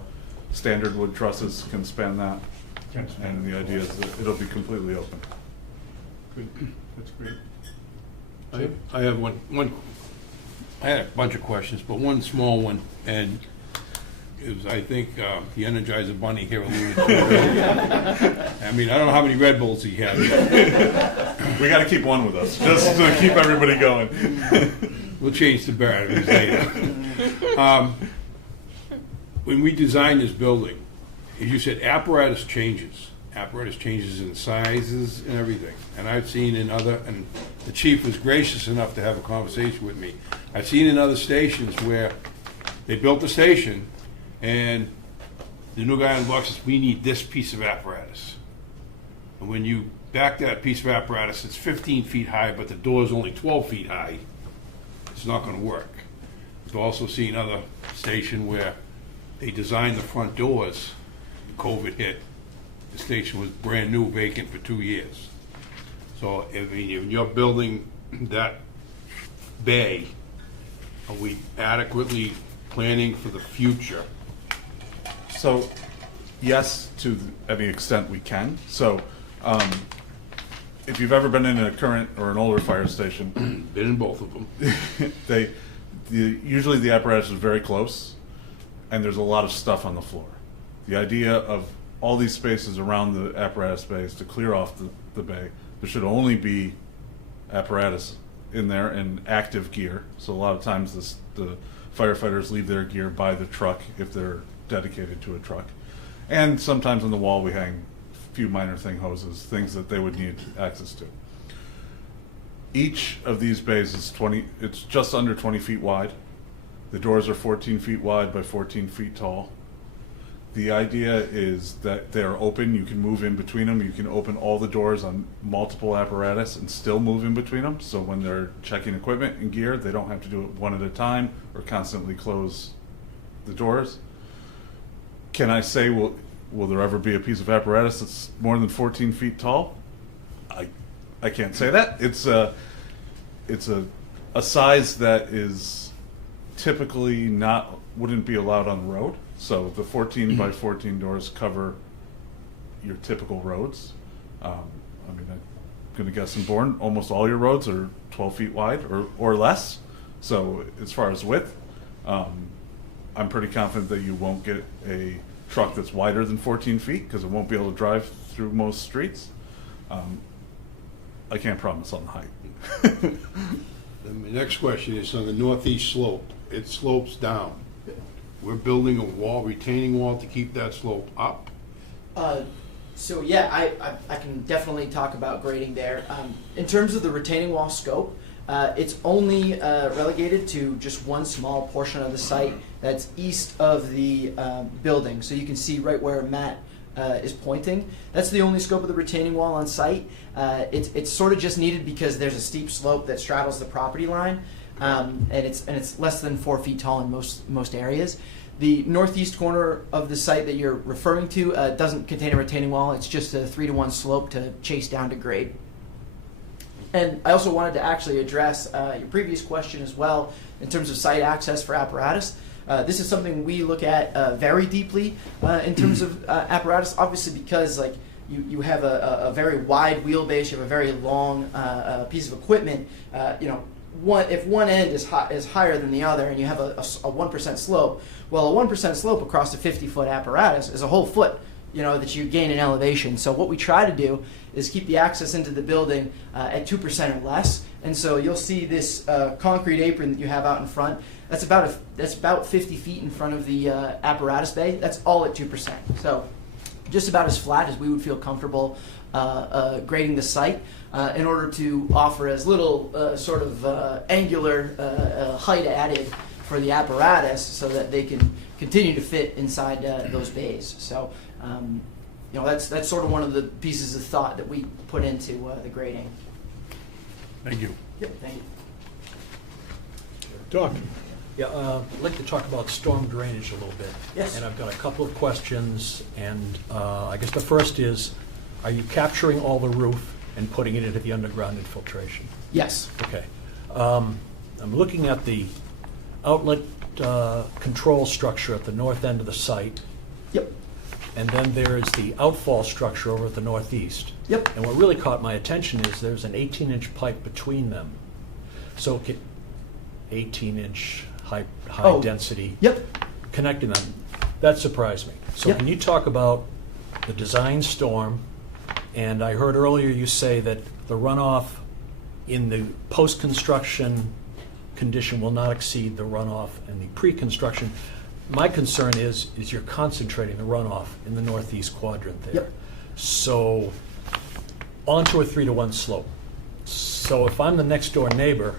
standard wood trusses, can span that. And the idea is that it'll be completely open. Good, that's great. I have I had a bunch of questions, but one small one, and it was, I think, the Energizer Bunny here alluded to it. I mean, I don't know how many Red Bulls he has. We got to keep one with us, just to keep everybody going. We'll change the batteries later. When we designed this building, as you said, apparatus changes. Apparatus changes in sizes and everything. And I've seen in other, and the chief was gracious enough to have a conversation with me. I've seen in other stations where they built the station and the new guy on the block says, we need this piece of apparatus. And when you back that piece of apparatus, it's 15 feet high, but the door's only 12 feet high. It's not going to work. I've also seen other station where they designed the front doors. COVID hit. The station was brand new, vacant for 2 years. So, I mean, if you're building that bay, are we adequately planning for the future? So, yes, to any extent we can. So, if you've ever been in a current or an older fire station, been in both of them. Usually the apparatus is very close, and there's a lot of stuff on the floor. The idea of all these spaces around the apparatus bay is to clear off the bay. There should only be apparatus in there and active gear. So a lot of times the firefighters leave their gear by the truck if they're dedicated to a truck. And sometimes on the wall we hang a few minor hoses, things that they would need access to. Each of these bays is it's just under 20 feet wide. The doors are 14 feet wide by 14 feet tall. The idea is that they're open, you can move in between them, you can open all the doors on multiple apparatus and still move in between them, so when they're checking equipment and gear, they don't have to do it one at a time or constantly close the doors. Can I say, will there ever be a piece of apparatus that's more than 14 feet tall? I can't say that. It's a size that is typically wouldn't be allowed on the road. So the 14 by 14 doors cover your typical roads. I mean, I'm going to guess in Bourne, almost all your roads are 12 feet wide or less. So as far as width, I'm pretty confident that you won't get a truck that's wider than 14 feet, because it won't be able to drive through most streets. I can't promise on the height. And the next question is on the northeast slope. It slopes down. We're building a wall, retaining wall to keep that slope up. So yeah, I can definitely talk about grading there. In terms of the retaining wall scope, it's only relegated to just one small portion of the site that's east of the building. So you can see right where Matt is pointing. That's the only scope of the retaining wall on site. It's sort of just needed because there's a steep slope that straddles the property line, and it's less than 4 feet tall in most areas. The northeast corner of the site that you're referring to doesn't contain a retaining wall. It's just a 3-to-1 slope to chase down to grade. And I also wanted to actually address your previous question as well in terms of site access for apparatus. This is something we look at very deeply in terms of apparatus, obviously because like you have a very wide wheelbase, you have a very long piece of equipment. If one end is higher than the other and you have a 1% slope, well, a 1% slope across a 50-foot apparatus is a whole foot, that you gain in elevation. So what we try to do is keep the access into the building at 2% or less. And so you'll see this concrete apron that you have out in front. That's about 50 feet in front of the apparatus bay. That's all at 2%. So just about as flat as we would feel comfortable grading the site in order to offer as little angular height added for the apparatus so that they can continue to fit inside those bays. So that's sort of one of the pieces of thought that we put into the grading. Thank you. Yep, thank you. Doc? Yeah, I'd like to talk about storm drainage a little bit. Yes. And I've got a couple of questions, and I guess the first is, are you capturing all the roof and putting it into the underground infiltration? Yes. Okay. I'm looking at the outlet control structure at the north end of the site. Yep. And then there's the outfall structure over at the northeast. Yep. And what really caught my attention is there's an 18-inch pipe between them. So 18-inch high density. Yep. Connecting them. That surprised me. So Yep. can you talk about the design storm? And I heard earlier you say that the runoff in the post-construction condition will not exceed the runoff in the pre-construction. My concern is you're concentrating the runoff in the northeast quadrant there. Yep. So onto a 3-to-1 slope. So if I'm the next door neighbor,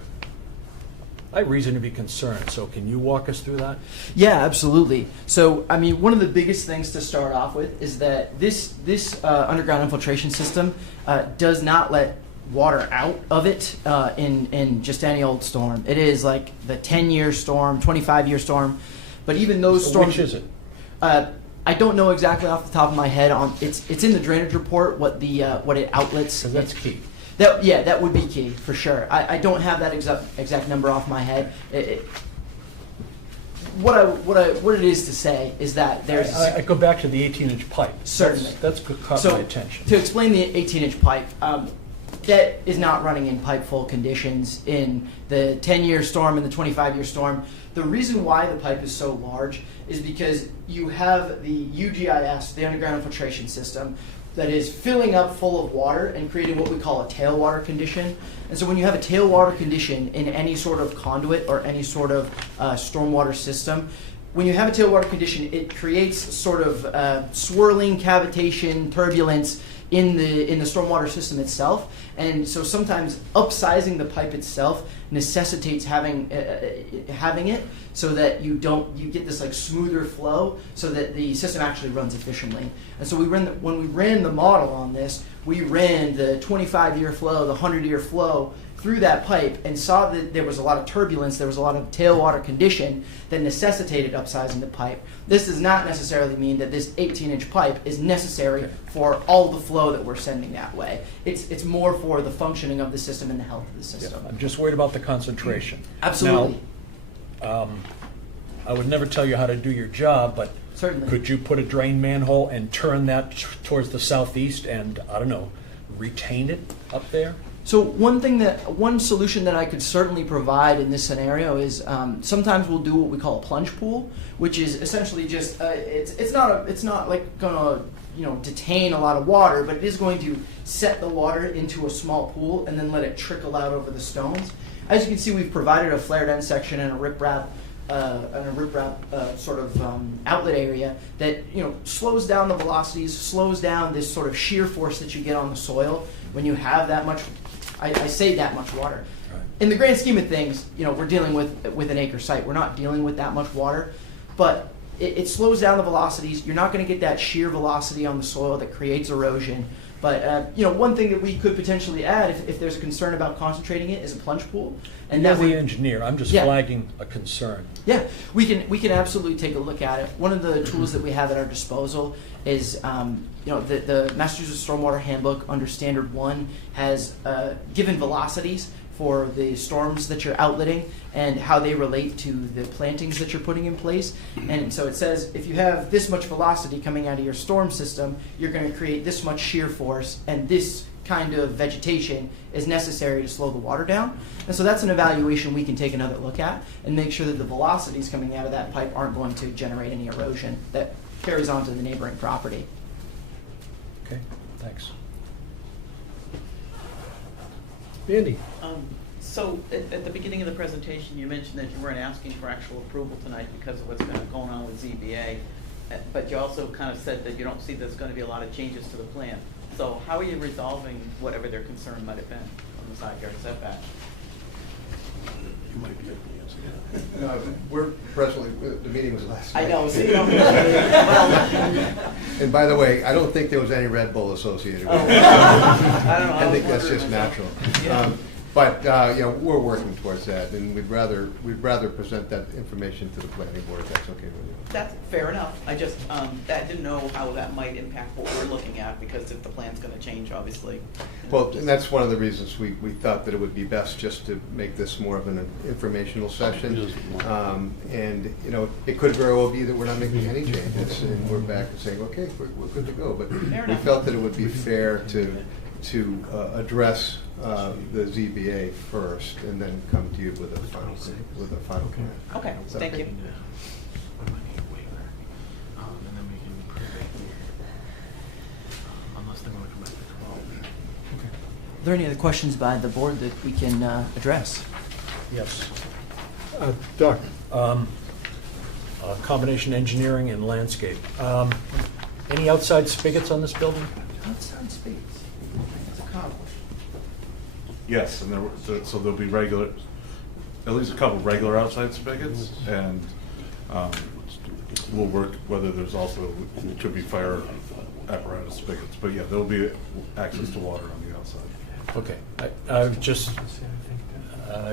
I have reason to be concerned. So can you walk us through that? Yeah, absolutely. So, one of the biggest things to start off with is that this underground infiltration system does not let water out of it in just any old storm. It is like the 10-year storm, 25-year storm, but even those So storms. which is it? I don't know exactly off the top of my head. It's in the drainage report what it outlets. Because that's key. That would be key for sure. I don't have that exact number off my head. What it is to say is that there's. I go back to the 18-inch pipe. Certainly. That's caught my attention. To explain the 18-inch pipe, that is not running in pipe full conditions in the 10-year storm and the 25-year storm. The reason why the pipe is so large is because you have the UGIS, the underground infiltration system, that is filling up full of water and creating what we call a tailwater condition. And so when you have a tailwater condition in any sort of conduit or any sort of stormwater system, when you have a tailwater condition, it creates sort of swirling cavitation, turbulence in the stormwater system itself. And so sometimes upsizing the pipe itself necessitates having it so that you get this like smoother flow so that the system actually runs efficiently. And so when we ran the model on this, we ran the 25-year flow, the 100-year flow through that pipe and saw that there was a lot of turbulence, there was a lot of tailwater condition that necessitated upsizing the pipe. This does not necessarily mean that this 18-inch pipe is necessary for all the flow that we're sending that way. It's more for the functioning of the system and the health of the system. I'm just worried about the concentration. Absolutely. Now, I would never tell you how to do your job, but Certainly. could you put a drain manhole and turn that towards the southeast and, I don't know, retain it up there? So one solution that I could certainly provide in this scenario is sometimes we'll do what we call a plunge pool, which is essentially just it's not like gonna detain a lot of water, but it is going to set the water into a small pool and then let it trickle out over the stones. As you can see, we've provided a flared end section and a riprap sort of outlet area that slows down the velocities, slows down this sort of shear force that you get on the soil when you have that much. I say that much water. Right. In the grand scheme of things, we're dealing with an acre site. We're not dealing with that much water, but it slows down the velocities. You're not going to get that shear velocity on the soil that creates erosion. But one thing that we could potentially add, if there's a concern about concentrating it, is a plunge pool. And You're that would, the engineer, I'm just Yeah. flagging a concern. yeah, we can absolutely take a look at it. One of the tools that we have at our disposal is, the Massachusetts Stormwater Handbook under Standard 1 has given velocities for the storms that you're outletting and how they relate to the plantings that you're putting in place. And so it says if you have this much velocity coming out of your storm system, you're going to create this much shear force, and this kind of vegetation is necessary to slow the water down. And so that's an evaluation we can take another look at and make sure that the velocities coming out of that pipe aren't going to generate any erosion that carries on to the neighboring property. Okay, thanks. Andy? So at the beginning of the presentation, you mentioned that you weren't asking for actual approval tonight because of what's going on with ZBA, but you also kind of said that you don't see there's going to be a lot of changes to the plan. So how are you resolving whatever their concern might have been on the side yard setback? You might be able to answer that. We're presently, the meeting was last night. I know, see, well, And by the way, I don't think there was any Red Bull associated with it. I don't know. I think that's was just wondering natural. myself. Yeah. But we're working towards that, and we'd rather present that information to the planning board if that's okay with you. That's fair enough. I just, I didn't know how that might impact what we're looking at, because if the plan's gonna change, obviously. Well, and that's one of the reasons we thought that it would be best just to make this more of an informational session. And, it could very well be that we're not making any changes, and we're back and saying, okay, we're good to go. But Fair we enough. felt that it would be fair to address the ZBA first, and then come to you with a final plan. Okay, Is that thank okay? you. are there any other questions by the board that we can address? Yes. Doc? Combination engineering and landscape. Any outside spigots on this building? Outside space. It's a comment. Yes, and so there'll be regular, at least a couple regular outside spigots, and we'll work whether there's also, it could be fire apparatus spigots, but yeah, there'll be access to water on the outside. Okay, I just,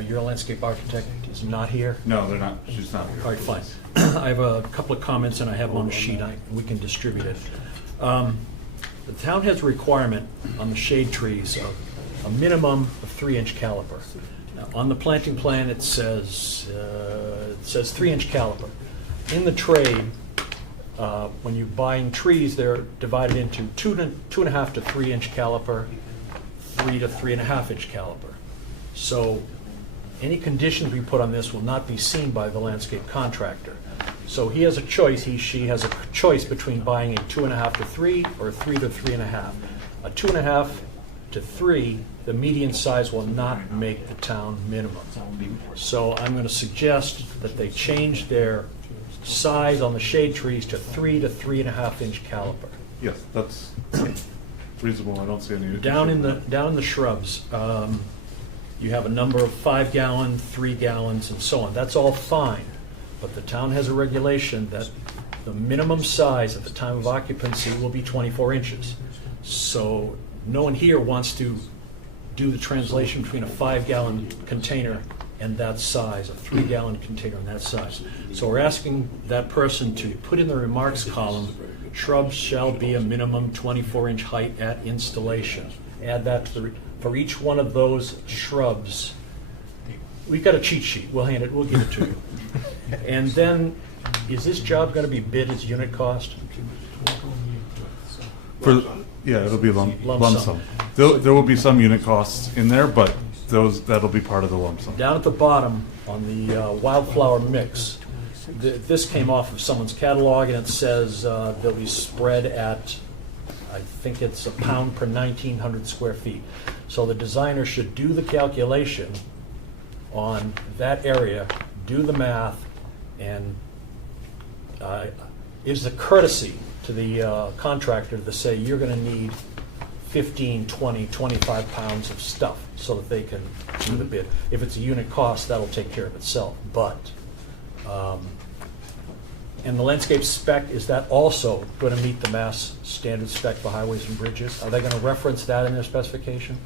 your landscape architect is not here? No, they're not, she's not here. All right, fine. I have a couple of comments, and I have them on the sheet. We can distribute it. The town has a requirement on the shade trees of a minimum of 3-inch caliper. Now, on the planting plan, it says 3-inch caliper. In the trade, when you're buying trees, they're divided into 2.5 to 3-inch caliper, 3 to 3.5-inch caliper. So any conditions we put on this will not be seen by the landscape contractor. So he has a choice, she has a choice between buying a 2.5 to 3 or a 3 to 3.5. A 2.5 to 3, the median size will not make the town minimum. So I'm going to suggest that they change their size on the shade trees to 3 to 3.5-inch caliper. Yes, that's reasonable, I don't see any. Down in the shrubs, you have a number of 5 gallon, 3 gallons, and so on. That's all fine, but the town has a regulation that the minimum size at the time of occupancy will be 24 inches. So no one here wants to do the translation between a 5-gallon container and that size, a 3-gallon container and that size. So we're asking that person to put in the remarks column, shrubs shall be a minimum 24-inch height at installation. Add that to the, for each one of those shrubs. We've got a cheat sheet, we'll give it to you. And then, is this job going to be bid as unit cost? Yeah, it'll be lump sum. There will be some unit costs in there, but that'll be part of the lump sum. Down at the bottom, on the wildflower mix, this came off of someone's catalog, and it says they'll be spread at, I think it's £1 per 1,900 square feet. So the designer should do the calculation on that area, do the math, and is a courtesy to the contractor to say, you're going to need 15, 20, 25 pounds of stuff so that they can do the bid. If it's a unit cost, that'll take care of itself. But, and the landscape spec, is that also going to meet the mass standard spec for highways and bridges? Are they going to reference that in their specification?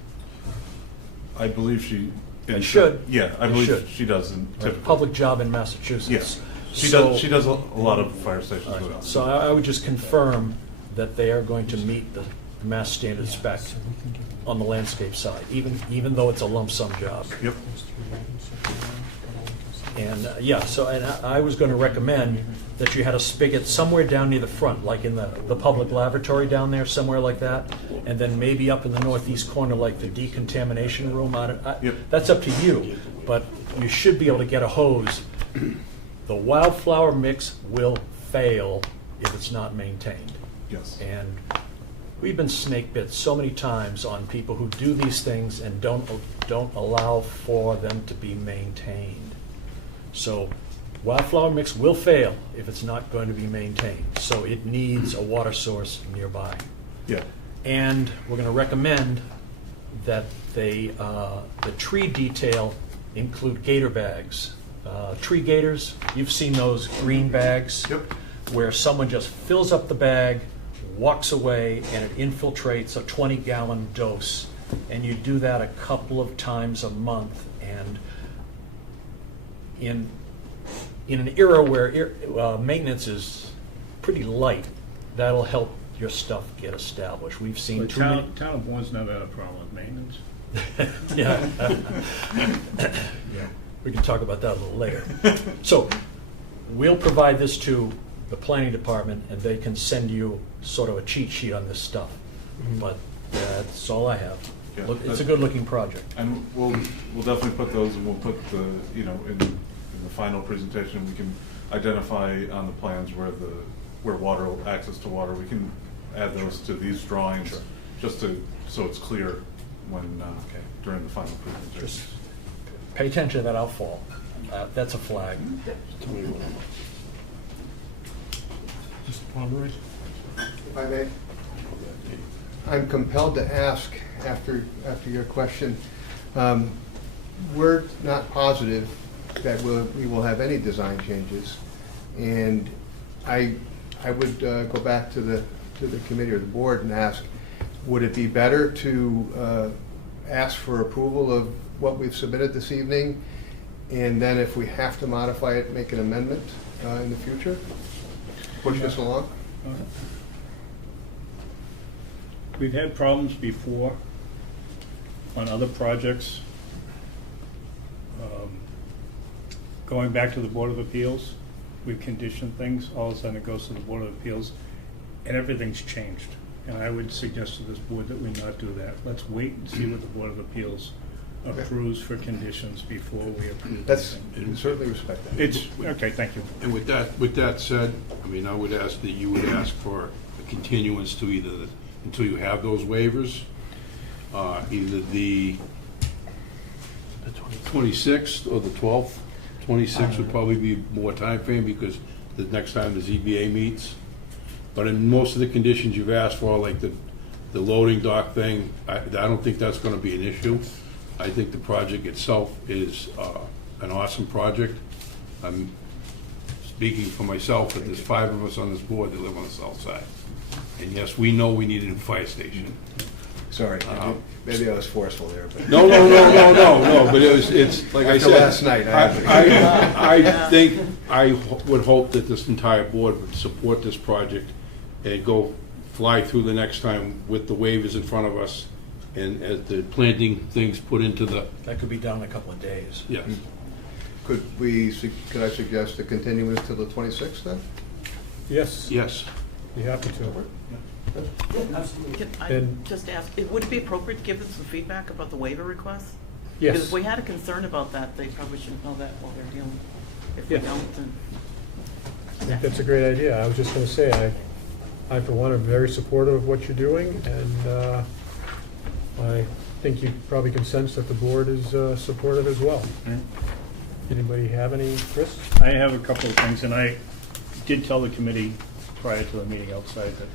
I believe she. They should. Yeah, I They believe should. she does. In A typically. public job in Massachusetts. Yes, she So- does. She does a lot of fire stations. All right, as well. so I would just confirm that they are going to meet the mass standard spec on the landscape side, even though it's a lump sum job. Yep. And, yeah, so, and I was going to recommend that you had a spigot somewhere down near the front, like in the public lavatory down there, somewhere like that, and then maybe up in the northeast corner, like the decontamination room. Yep. That's up to you, but you should be able to get a hose. The wildflower mix will fail if it's not maintained. Yes. And we've been snake bit so many times on people who do these things and don't allow for them to be maintained. So wildflower mix will fail if it's not going to be maintained. So it needs a water source nearby. Yeah. And we're going to recommend that the tree detail include gator bags. Tree gators, you've seen those green bags? Yep. Where someone just fills up the bag, walks away, and it infiltrates a 20-gallon dose. And you do that a couple of times a month. And in an era where maintenance is pretty light, that'll help your stuff get established. We've seen The too many. town of Bourne's never had a problem with maintenance. Yeah. Yeah. We can talk about that a little later. So we'll provide this to the planning department, and they can send you sort of a cheat sheet on this stuff. But that's all I have. Yeah, Look, it's a good-looking project. And we'll definitely put those, and we'll put the, in the final presentation, we can identify on the plans where water, access to water, we can add those to these drawings, Sure. just so it's clear when, during the final presentation. Just pay attention to that outfall. That's a flag. Mr. Pomeroy? If I may, I'm compelled to ask after your question. We're not positive that we will have any design changes, and I would go back to the committee or the board and ask, would it be better to ask for approval of what we've submitted this evening, and then if we have to modify it, make an amendment in the future? Push this along? We've had problems before on other projects. Going back to the Board of Appeals, we've conditioned things, all of a sudden it goes to the Board of Appeals, and everything's changed. And I would suggest to this board that we not do that. Let's wait and see what the Board of Appeals approves for conditions before we approve That's, anything. certainly respect that. It's, okay, thank you. And with that said, I mean, I would ask that you would ask for a continuance to either, until you have those waivers, either the 26th or the 12th. 26th would probably be more time frame because the next time the ZBA meets. But in most of the conditions you've asked for, like the loading dock thing, I don't think that's gonna be an issue. I think the project itself is an awesome project. I'm speaking for myself, but there's 5 of us on this board that live on the south side. And yes, we know we need a new fire station. Sorry, maybe I was forceful there, but. No, but it's, like I After said. last night, I would hope that this entire board would support this project and go fly through the next time with the waivers in front of us and as the planting things put into the, That could be done in a couple of days. yes. Could I suggest a continuance till the 26th then? Yes, Yes. be happy to. Can I And- just ask, would it be appropriate to give them some feedback about the waiver request? Yes. Because if we had a concern about that, they probably should know that while they're dealing. If we Yeah. don't, then. I think that's a great idea. I was just going to say, I for one, am very supportive of what you're doing, and I think you probably can sense that the board is supportive as well. Anybody have any, Chris? I have a couple of things, and I did tell the committee prior to the meeting outside that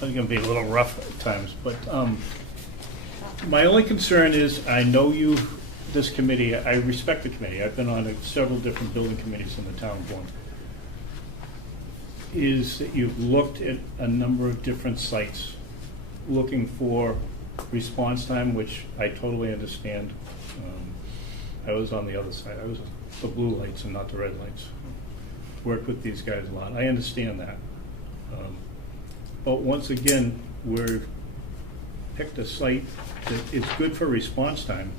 I was going to be a little rough at times, but my only concern is, I know you, this committee, I respect the committee, I've been on several different building committees in the town of Bourne, is that you've looked at a number of different sites, looking for response time, which I totally understand. I was on the other side, I was the blue lights and not the red lights. Worked with these guys a lot, I understand that. But once again, we're picked a site that is good for response time,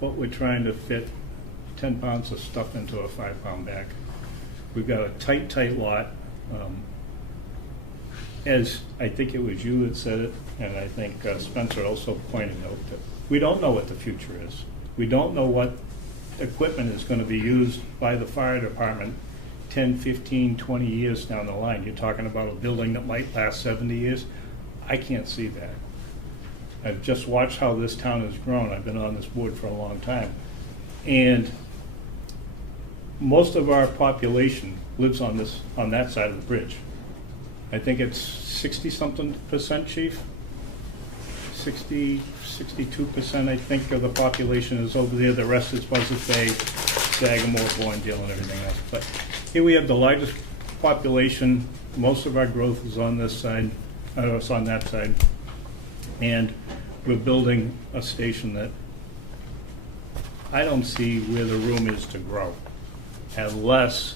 but we're trying to fit 10 pounds of stuff into a 5-pound bag. We've got a tight lot. As I think it was you that said it, and I think Spencer also pointed out that we don't know what the future is. We don't know what equipment is going to be used by the fire department 10, 15, 20 years down the line. You're talking about a building that might last 70 years. I can't see that. I've just watched how this town has grown. I've been on this board for a long time. And most of our population lives on that side of the bridge. I think it's 60-something%, Chief? 62%, I think, of the population is over there. The rest is Buzzards Bay, Sagamore, Bourne-Dale, and everything else. But here we have the largest population. Most of our growth is on this side, it's on that side. And we're building a station that I don't see where the room is to grow, unless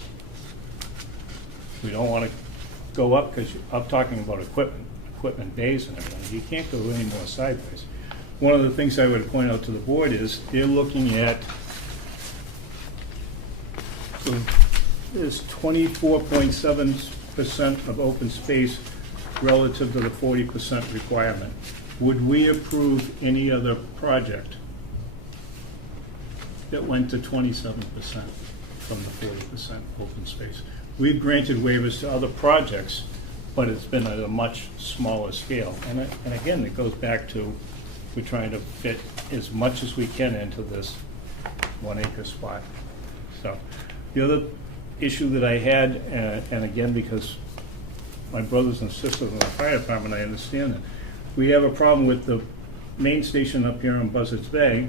we don't want to go up, because I'm talking about equipment bays and everything. You can't go any more sideways. One of the things I would point out to the board is they're looking at, so there's 24.7% of open space relative to the 40% requirement. Would we approve any other project that went to 27% from the 40% open space? We've granted waivers to other projects, but it's been at a much smaller scale. And again, it goes back to, we're trying to fit as much as we can into this 1 acre spot. So the other issue that I had, and again, because my brothers and sisters in the fire department, I understand that, we have a problem with the main station up here on Buzzards Bay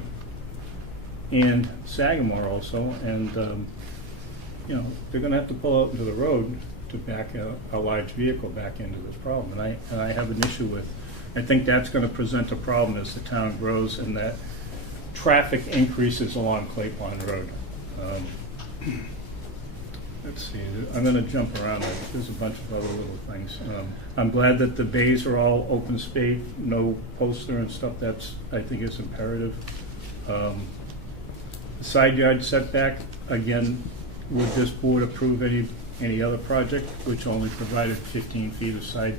and Sagamore also, and they're going to have to pull out into the road to back a large vehicle back into this problem. And I have an issue with, I think that's going to present a problem as the town grows and that traffic increases along Clay Pond Road. Let's see, I'm going to jump around. There's a bunch of other little things. I'm glad that the bays are all open space, no poster and stuff. That's, I think, is imperative. The side yard setback, again, would this board approve any other project which only provided 15 feet of side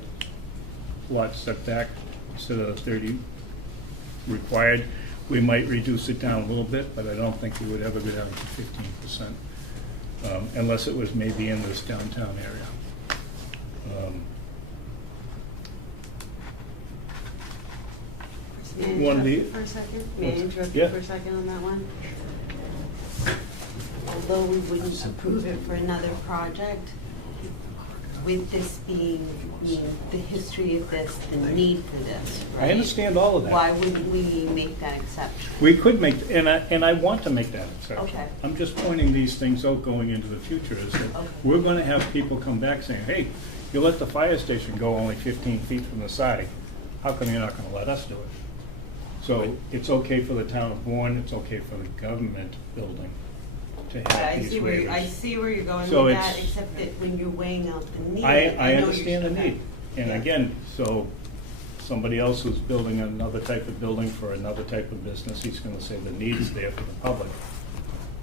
lot setback instead of the 30 required? We might reduce it down a little bit, but I don't think we would ever go down to 15%, unless it was maybe in this downtown area. May I One of the- interrupt you for a second? May I interrupt Yeah. you for a second on that one? Although we wouldn't approve it for another project, with this being, the history of this, the need for this, right? I understand all of that. Why wouldn't we make that exception? We could make, and I want to make that exception. Okay. I'm just pointing these things out going into the future, is that Okay. we're going to have people come back saying, hey, you let the fire station go only 15 feet from the side. How come you're not going to let us do it? So it's okay for the town of Bourne, it's okay for the government building to But have I these see where, I waivers. see where you're going So with that, it's- except that when you're weighing out the need. I know you're- understand the okay. need. And Yeah. again, so somebody else who's building another type of building for another type of business, he's going to say the need is there for the public.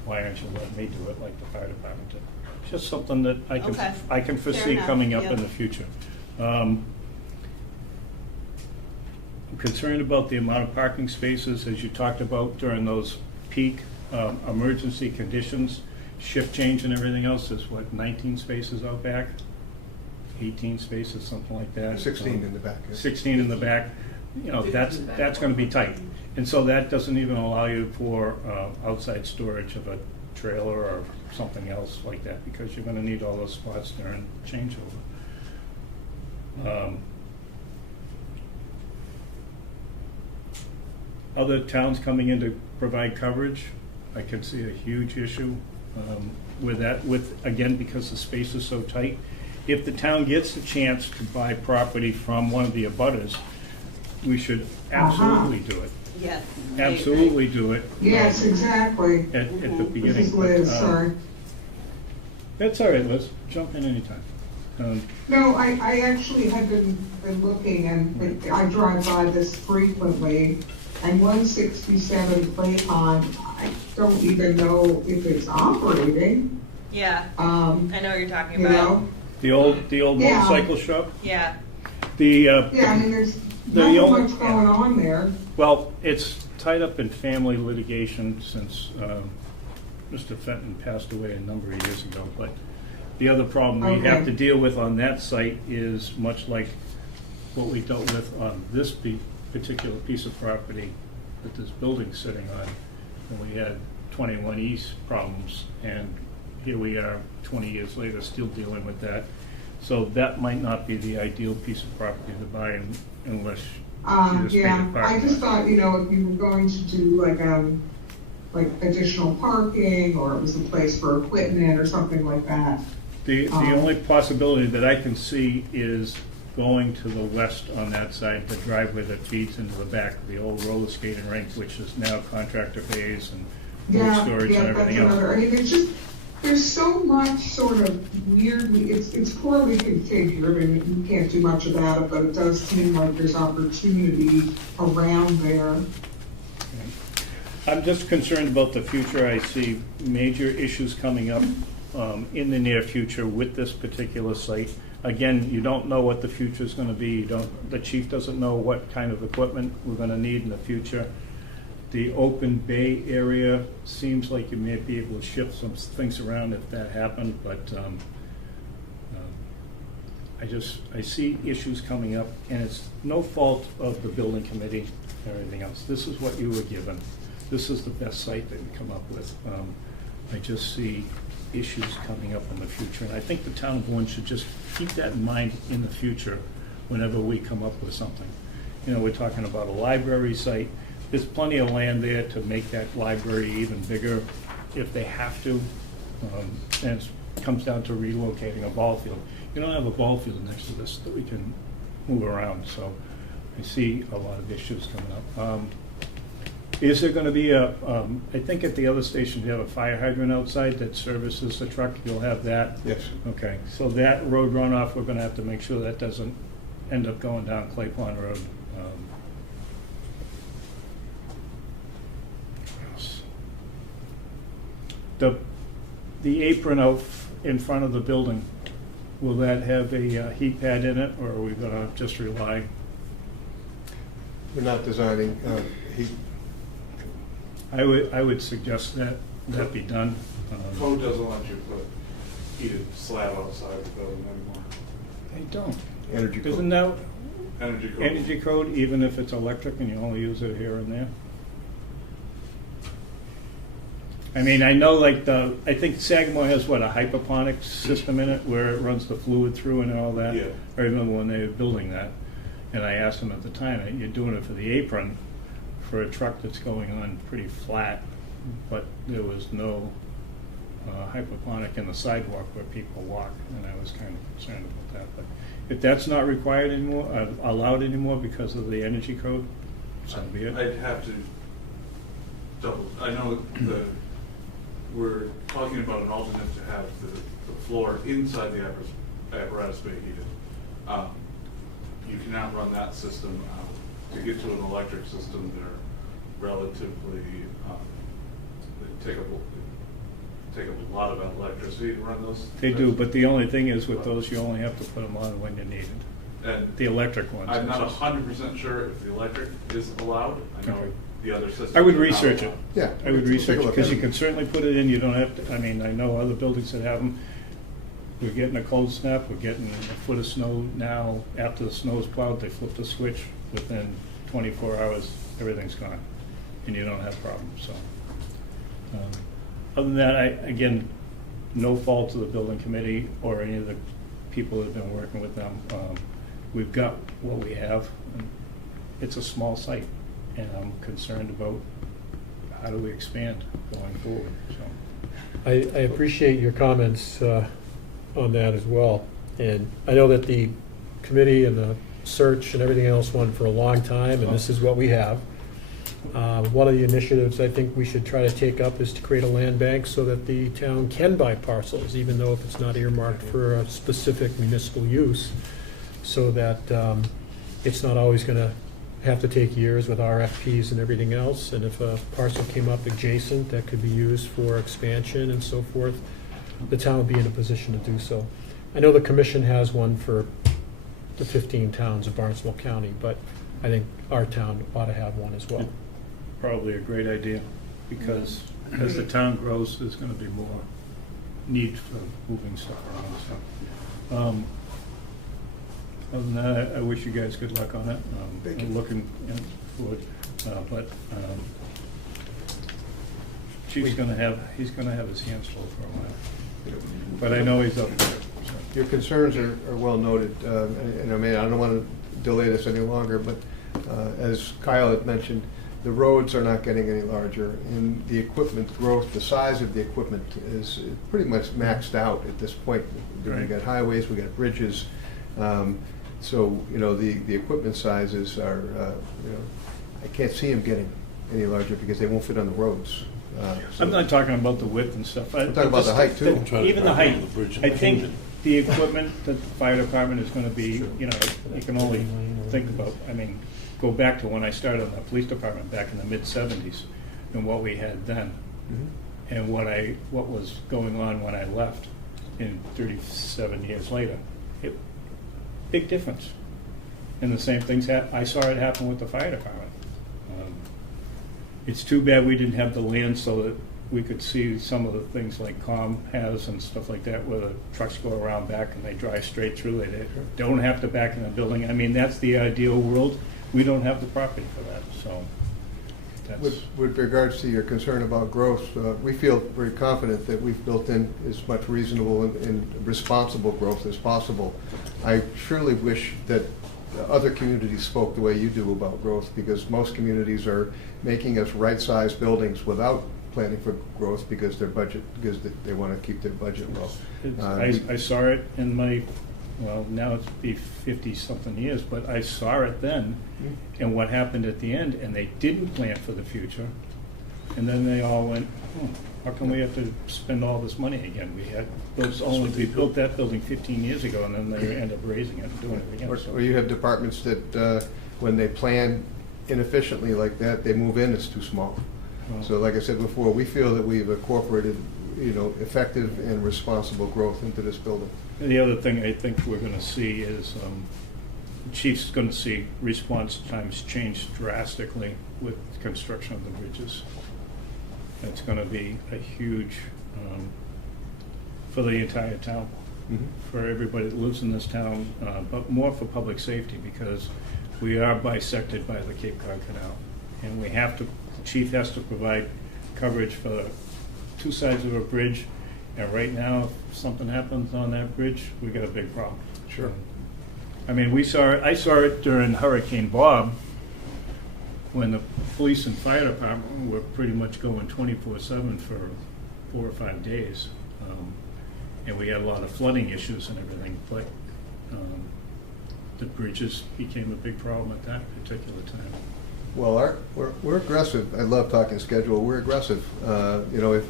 Why aren't you letting me do it like the fire department did? Just something that I Okay. can Fair foresee enough, coming up yeah. in the future. concerned about the amount of parking spaces, as you talked about during those peak emergency conditions, shift change and everything else is what, 19 spaces out back? 18 spaces, something like that. 16 in the back. Yeah. 16 in the back. You know, that's going to be tight. And so that doesn't even allow you for outside storage of a trailer or something else like that, because you're going to need all those spots during changeover. Other towns coming in to provide coverage, I can see a huge issue with that, again, because the space is so tight. If the town gets the chance to buy property from one of the abutters, we should absolutely do it. Yes. Absolutely do it. Yes, exactly. At the beginning. This is Liz, sorry. That's all right, Liz. Jump in anytime. No, I actually have been looking, and I drive by this frequently, and 167 Clay Pond, I don't even know if it's operating. Yeah, I know what you're talking You about. know? The old Yeah. motorcycle shop? Yeah. The, Yeah, I mean, there's The not only- much going on there. well, it's tied up in family litigation since Mr. Fenton passed away a number of years ago. But the other problem we have Okay. to deal with on that site is much like what we dealt with on this particular piece of property that this building's sitting on. And we had 21 East problems, and here we are 20 years later still dealing with that. So that might not be the ideal piece of property to buy unless you just make Yeah, a I parking just lot. thought, you know, if you were going to do like additional parking, or it was a place for equipment or something like that. The only possibility that I can see is going to the west on that side, the driveway that feeds into the back of the old roller skating rink, which is now contractor bays and food Yeah, storage and yeah, that's everything else. another, I mean, there's so much sort of weirdly, it's poorly configured, and you can't do much about it, but it does seem like there's opportunity around there. I'm just concerned about the future. I see major issues coming up in the near future with this particular site. Again, you don't know what the future is going to be. The chief doesn't know what kind of equipment we're going to need in the future. The open bay area seems like you may be able to shift some things around if that happened, but I see issues coming up, and it's no fault of the building committee or anything else. This is what you were given. This is the best site that you come up with. I just see issues coming up in the future, and I think the town of Bourne should just keep that in mind in the future whenever we come up with something. You know, we're talking about a library site. There's plenty of land there to make that library even bigger if they have to. And it comes down to relocating a ball field. You don't have a ball field next to this that we can move around, so I see a lot of issues coming up. Is there going to be I think at the other station you have a fire hydrant outside that services the truck? You'll have that? Yes. Okay, so that road runoff, we're going to have to make sure that doesn't end up going down Clay Pond Road. The apron out in front of the building, will that have a heat pad in it, or are we going to just rely? We're not designing heat. I would suggest that be done. Code doesn't let you put heated slab outside the building anymore. They don't. Energy code. Isn't that Energy code. energy code, even if it's electric and you only use it here and there? I mean, I know like I think Sagamore has what, a hydroponics system in it where it runs the fluid through and all that? Yeah. I remember when they were building that, and I asked them at the time, you're doing it for the apron for a truck that's going on pretty flat, but there was no hydroponic in the sidewalk where people walk, and I was kind of concerned about that. But if that's not required anymore, allowed anymore because of the energy code, so be it. I'd have to double, I know we're talking about an alternate to have the floor inside the apparatus bay heated. You cannot run that system. To get to an electric system, they're relatively, they take up a lot of electricity to run those. They do, but the only thing is with those, you only have to put them on when you need it. And The electric ones. I'm not 100% sure if the electric is allowed. I know Okay. the other systems. I would are not research it. allowed. Yeah. I would take a research it, look because at you can certainly put it in, you don't have to, I mean, I know other buildings that have them. We're getting a cold snap, we're getting a foot of snow now. After the snow is plowed, they flip the switch, within 24 hours, everything's gone, and you don't have problems, so. Other than that, again, no fault to the building committee or any of the people that have been working with them. We've got what we have, and it's a small site, and I'm concerned about how do we expand going forward, so. I appreciate your comments on that as well. And I know that the committee and the search and everything else went for a long time, and this is what we have. One of the initiatives I think we should try to take up is to create a land bank so that the town can buy parcels, even though if it's not earmarked for a specific municipal use, so that it's not always going to have to take years with RFPs and everything else. And if a parcel came up adjacent that could be used for expansion and so forth, the town would be in a position to do so. I know the commission has one for the 15 towns of Barnstable County, but I think our town ought to have one as well. Probably a great idea, because as the town grows, there's gonna be more need for moving stuff around, so. Other than that, I wish you guys good luck on it. Thank you. I'm looking forward, but Chief's gonna have his hands full for a while. But I know he's up for it, so. Your concerns are well noted, and I mean, I don't want to delay this any longer, but as Kyle had mentioned, the roads are not getting any larger, and the equipment growth, the size of the equipment is pretty much maxed out at this point. We Right. got highways, we got bridges, so, you know, the equipment sizes are, you know, I can't see them getting any larger because they won't fit on the roads. So- I'm not talking about the width and stuff. I'm talking about the height, too. Even the height. I think the equipment that the fire department is gonna be, you know, you can only think about, I mean, go back to when I started in the police department back in the mid-70s and what we had then and what was going on when I left in 37 years later. Big difference. And the same things, I saw it happen with the fire department. It's too bad we didn't have the land so that we could see some of the things like COM has and stuff like that, where the trucks go around back and they drive straight through. They don't have to back in the building. I mean, that's the ideal world. We don't have the property for that, so that's. With regards to your concern about growth, we feel very confident that we've built in as much reasonable and responsible growth as possible. I surely wish that other communities spoke the way you do about growth, because most communities are making us right-sized buildings without planning for growth because because they want to keep their budget low. I saw it in my, well, now it's be 50-something years, but I saw it then, and what happened at the end, and they didn't plan for the future, and then they all went, how come we have to spend all this money again? We built that building 15 years ago, and then they end up raising it and doing it again. so. Or you have departments that, when they plan inefficiently like that, they move in, it's too small. So like I said before, we feel that we've incorporated, you know, effective and responsible growth into this building. And the other thing I think we're gonna see is, the chief's gonna see response times change drastically with construction of the bridges. It's gonna be a huge, for the entire town, for everybody that lives in this town, but more for public safety, because we are bisected by the Cape Cod Canal. And we have to, the chief has to provide coverage for two sides of a bridge. And right now, if something happens on that bridge, we got a big problem. Sure. I mean, I saw it during Hurricane Bob, when the police and fire department were pretty much going 24/7 for 4 or 5 days. And we had a lot of flooding issues and everything, but the bridges became a big problem at that particular time. Well, we're aggressive. I love talking schedule. We're aggressive. You know, as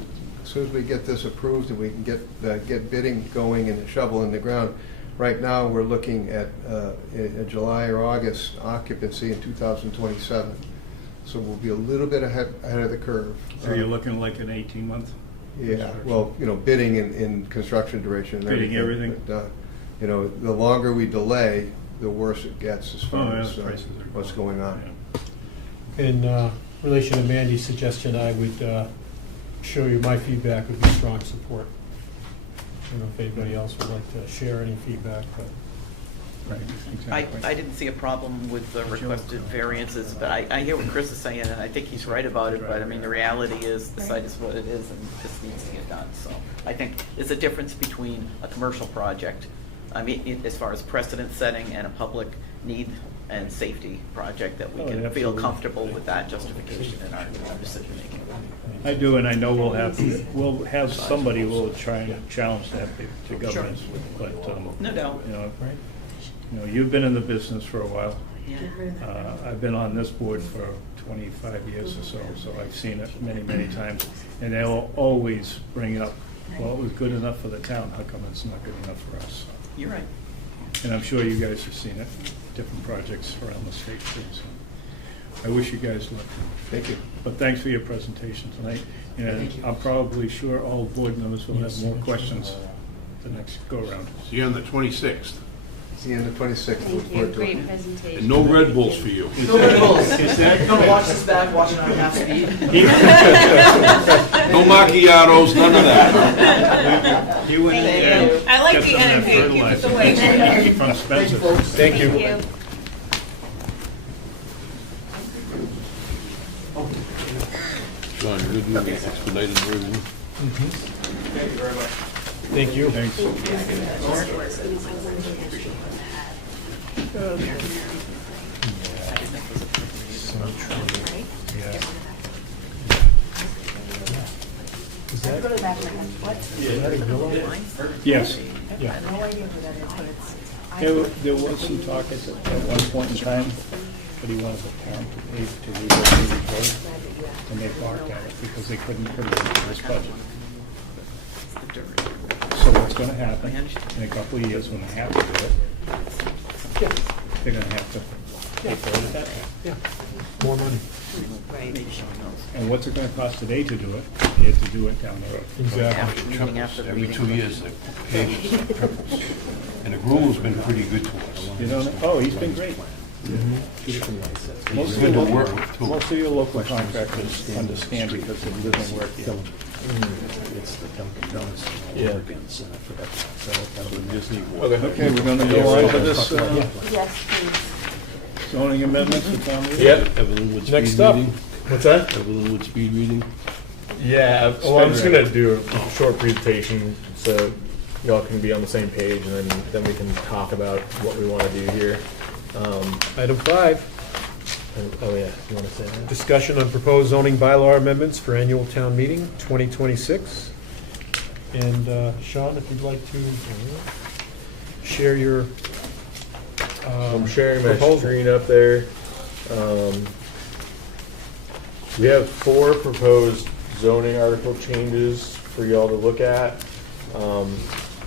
soon as we get this approved and we can get bidding going and a shovel in the ground, right now we're looking at a July or August occupancy in 2027. So we'll be a little bit ahead of the curve. So you're looking like an 18-month? Yeah, well, you know, bidding in construction duration. and Bidding everything? But, you know, the longer we delay, the worse it gets as far as what's going on. In relation to Mandy's suggestion, I would show you my feedback would be strong support. I don't know if anybody else would like to share any feedback, but. Right, exactly. I didn't see a problem with the requested variances, but I hear what Chris is saying, and I think he's right about it, but I mean, the reality is, the site is what it is, and this needs to get done, so. I think there's a difference between a commercial project, I mean, as far as precedent setting, and a public need and safety project, that we Oh, can feel absolutely. comfortable with that justification in our decision making. I do, and I know we'll have somebody who will try and challenge that to government, but, No doubt. You know, you've been in the business for a while. Yeah. I've been on this board for 25 years or so I've seen it many, many times. And they'll always bring up, well, it was good enough for the town, how come it's not good enough for us? You're right. And I'm sure you guys have seen it, different projects around the state too, so. I wish you guys luck. Thank you. But thanks for your presentation tonight. And I'm probably sure all board members will have more questions the next go-around. See you on the 26th. See you on the 26th. Thank you, great presentation. And no Red Bulls for you. Is that Don't watch this back, watch it on half speed. No macchiatos, none of that. He went in there and I like got the some of that energy, it keeps fertilizer it away. from Spencer. Thank you. Sean, you're good with the expedited version. Thank you. Thanks. Is that a yellow line? Yes. Yeah. There was some talk at one point in time, but he wanted the town to pay to relocate the road, and they balked at it because they couldn't put it into this budget. So what's gonna happen in a couple of years when they have to do it, they're gonna have to pay for it at that time. Yeah, more money. Maybe Sean knows. And what's it gonna cost today to do it, is to do it down the road. After meeting, after the Every meeting. 2 years, the pages triples. And the Gruel's been pretty good to us. You know, oh, he's been great. He's Most good to of work with, too. Most of your local contractors understand because they live and work here. Okay, we're gonna go on to this Yes, please. zoning amendments for town meeting? Yep. Next up. What's that? Evelyn speed reading. Yeah, well, I'm just gonna do a short presentation so y'all can be on the same page, and then we can talk about what we want to do here. Item 5, Oh yeah, you want to say that? discussion on proposed zoning bylaw amendments for annual town meeting 2026. And Sean, if you'd like to share your I'm sharing my proposal. screen up there. We have 4 proposed zoning article changes for y'all to look at.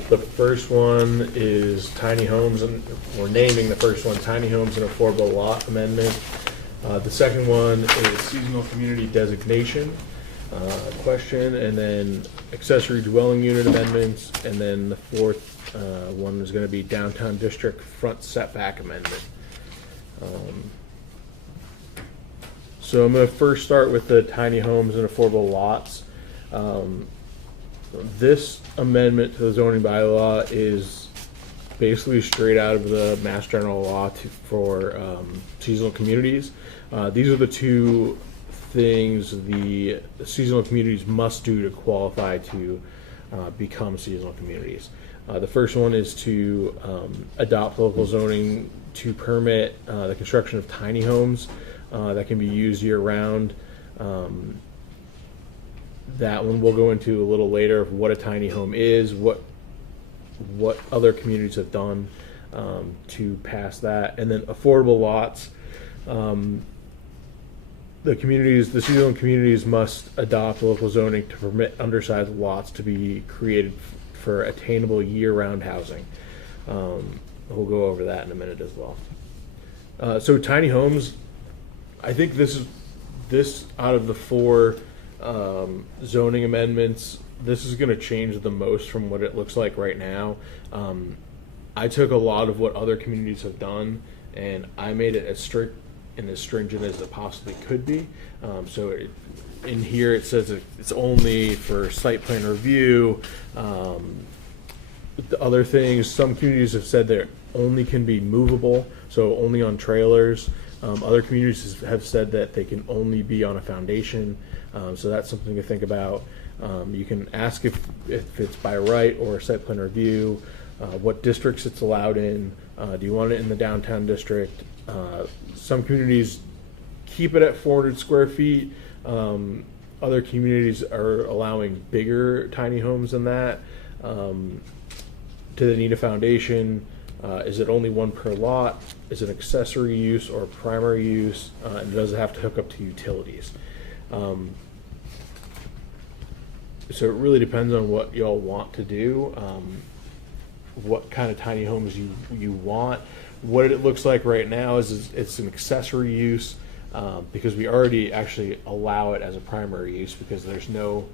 The first one is tiny homes, and we're naming the first one tiny homes and affordable lot amendment. The second one is seasonal community designation question, and then accessory dwelling unit amendments, and then the fourth one is going to be downtown district front setback amendment. So I'm going to first start with the tiny homes and affordable lots. This amendment to the zoning bylaw is basically straight out of the Mass General Law for seasonal communities. These are the 2 things the seasonal communities must do to qualify to become seasonal communities. The first one is to adopt local zoning to permit the construction of tiny homes that can be used year-round. That one we'll go into a little later of what a tiny home is, what other communities have done to pass that, and then affordable lots. The seasonal communities must adopt local zoning to permit undersized lots to be created for attainable year-round housing. We'll go over that in a minute as well. So tiny homes, I think this out of the 4 zoning amendments, this is going to change the most from what it looks like right now. I took a lot of what other communities have done, and I made it as strict and as stringent as it possibly could be. In here, it says it's only for site plan review. The other things, some communities have said they only can be movable, so only on trailers. Other communities have said that they can only be on a foundation, so that's something to think about. You can ask if it's by right or site plan review, what districts it's allowed in. Do you want it in the downtown district? Some communities keep it at 400 square feet. Other communities are allowing bigger tiny homes than that. Do they need a foundation? Is it only one per lot? Is it accessory use or primary use? And does it have to hook up to utilities? So it really depends on what y'all want to do, what kind of tiny homes you want. What it looks like right now is it's an accessory use, because we already actually allow it as a primary use because there's no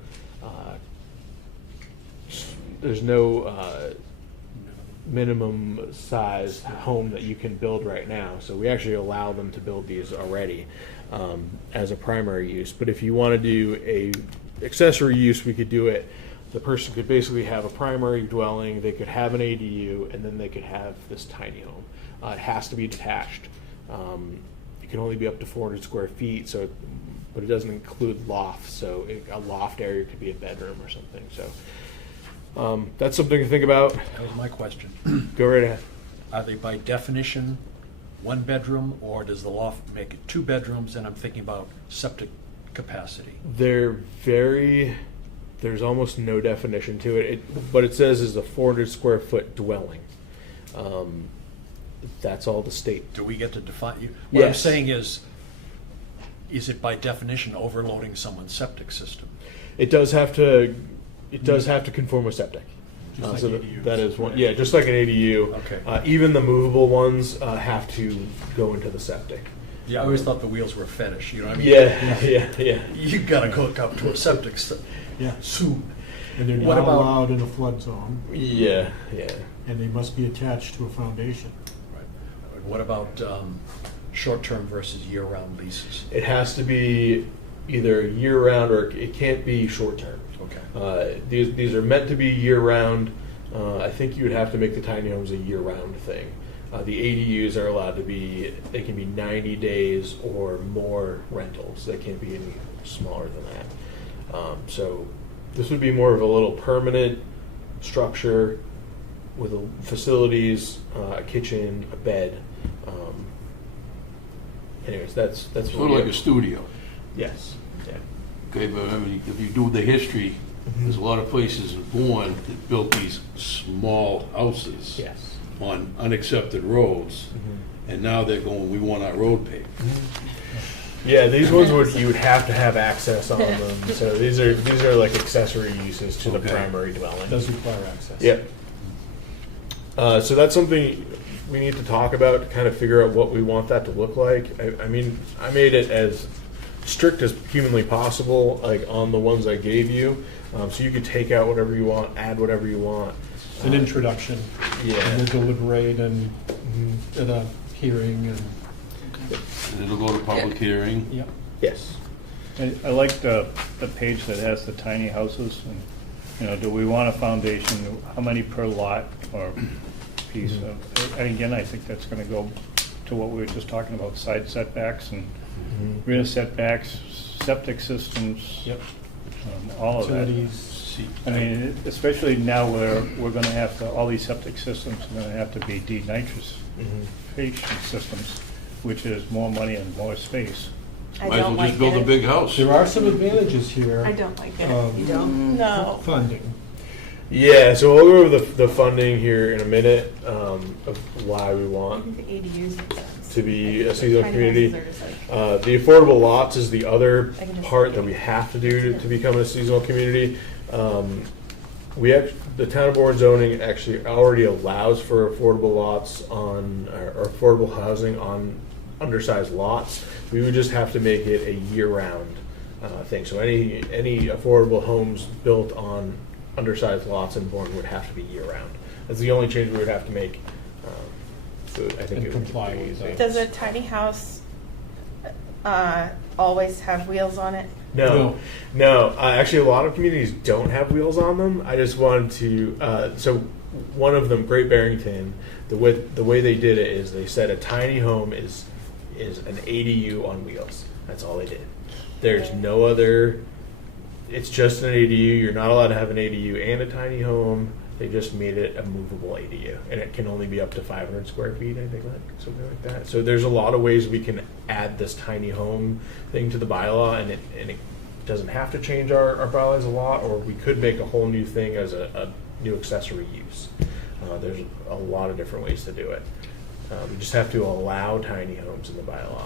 minimum size home that you can build right now. So we actually allow them to build these already as a primary use. But if you want to do a accessory use, we could do it. The person could basically have a primary dwelling, they could have an ADU, and then they could have this tiny home. It has to be detached. It can only be up to 400 square feet, but it doesn't include lofts. So a loft area could be a bedroom or something. So that's something to think about. That was my question. Go right ahead. Are they by definition one bedroom, or does the loft make it 2 bedrooms? And I'm thinking about septic capacity. There's almost no definition to it. What it says is a 400 square foot dwelling. That's all the state. Do we get to define? What I'm Yes. saying is it by definition overloading someone's septic system? It does have to conform with septic. Just like So ADUs. that is one. Yeah, just like an ADU. Okay. Even the movable ones have to go into the septic. Yeah, I always thought the wheels were a fetish, you know what I mean? Yeah. You gotta hook up to a septic system. Yeah. Soon. And they're What not about- allowed in a flood zone, Yeah. and they must be attached to a foundation. Right. What about short-term versus year-round leases? It has to be either year-round or it can't be short-term. Okay. These are meant to be year-round. I think you would have to make the tiny homes a year-round thing. The ADUs are allowed to be, they can be 90 days or more rentals. They can't be any smaller than that. So this would be more of a little permanent structure with facilities, a kitchen, a bed. Anyways, that's Sort of like a studio. Yes. Yeah. Okay, but I mean, if you do the history, there's a lot of places in Bourne that built these small houses Yes. on unaccepted roads, and now they're going, we want our road paved. Yeah, these ones you would have to have access on them. So these are like accessory uses to the Okay. primary dwelling. It does require access. Yeah. So that's something we need to talk about to kind of figure out what we want that to look like. I mean, I made it as strict as humanly possible, like on the ones I gave you. So you could take out whatever you want, add whatever you want. An introduction. Yeah. And we'll deliberate and at a hearing and, And it'll go to public hearing. yep. Yes. I like the page that has the tiny houses, and, do we want a foundation, how many per lot or piece of, and again, I think that's gonna go to what we were just talking about, side setbacks and rear setbacks, septic systems. Yep. All of that. Utilities. I mean, especially now where we're gonna have to, all these septic systems are gonna have to be denitrification systems, which is more money and more space. I Might as don't well like just build a it. big house. There are some advantages here. I don't like it. of You don't? No. Funding. Yeah, so we'll go over the funding here in a minute, of why we want The ADUs make sense. to be a seasonal Tiny community. houses are just like- The affordable lots is the other I can just- part that we have to do to become a seasonal community. The town of Bourne zoning actually already allows for affordable lots on, or affordable housing on undersized lots. We would just have to make it a year-round thing. So any affordable homes built on undersized lots in Bourne would have to be year-round. That's the only change we would have to make. So I think And it would comply be with easy. that. Does a tiny house always have wheels on it? No. Actually, a lot of communities don't have wheels on them. I just wanted to. So one of them, Great Barrington, the way they did it is they said a tiny home is an ADU on wheels. That's all they did. There's no other. It's just an ADU. You're not allowed to have an ADU and a tiny home. They just made it a movable ADU, and it can only be up to 500 square feet, I think, something like that. So there's a lot of ways we can add this tiny home thing to the bylaw, and it doesn't have to change our bylaws a lot, or we could make a whole new thing as a new accessory use. There's a lot of different ways to do it. We just have to allow tiny homes in the bylaw.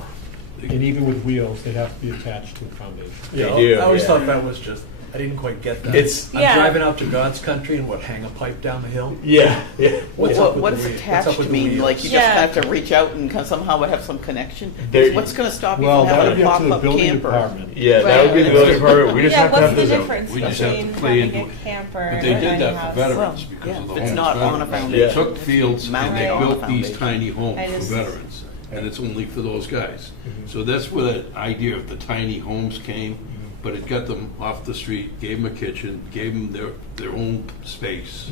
And even with wheels, they have to be attached to a foundation. They Yeah, do, I always yeah. thought that was just, I didn't quite get that. It's- I'm Yeah. driving out to God's country and hang a pipe down the hill? Yeah. What's up with What the does wheel- what's attached up with the mean? wheels? Like you just Yeah. have to reach out and somehow have some connection? There- What's gonna stop you Well, from that would having be a up to the pop-up building camper? department. Yeah, that would be the Right. building department. We just Yeah, have to what's have the the zone. difference We just have to between play having into a it. camper But and they a did tiny that house? for veterans Yeah, because of the if homeless it's not on a veterans. foundation. They took fields and Mounted they on a built these foundation. tiny homes I for just- veterans, and it's only for those guys. So that's where that idea of the tiny homes came, but it got them off the street, gave them a kitchen, gave them their own space,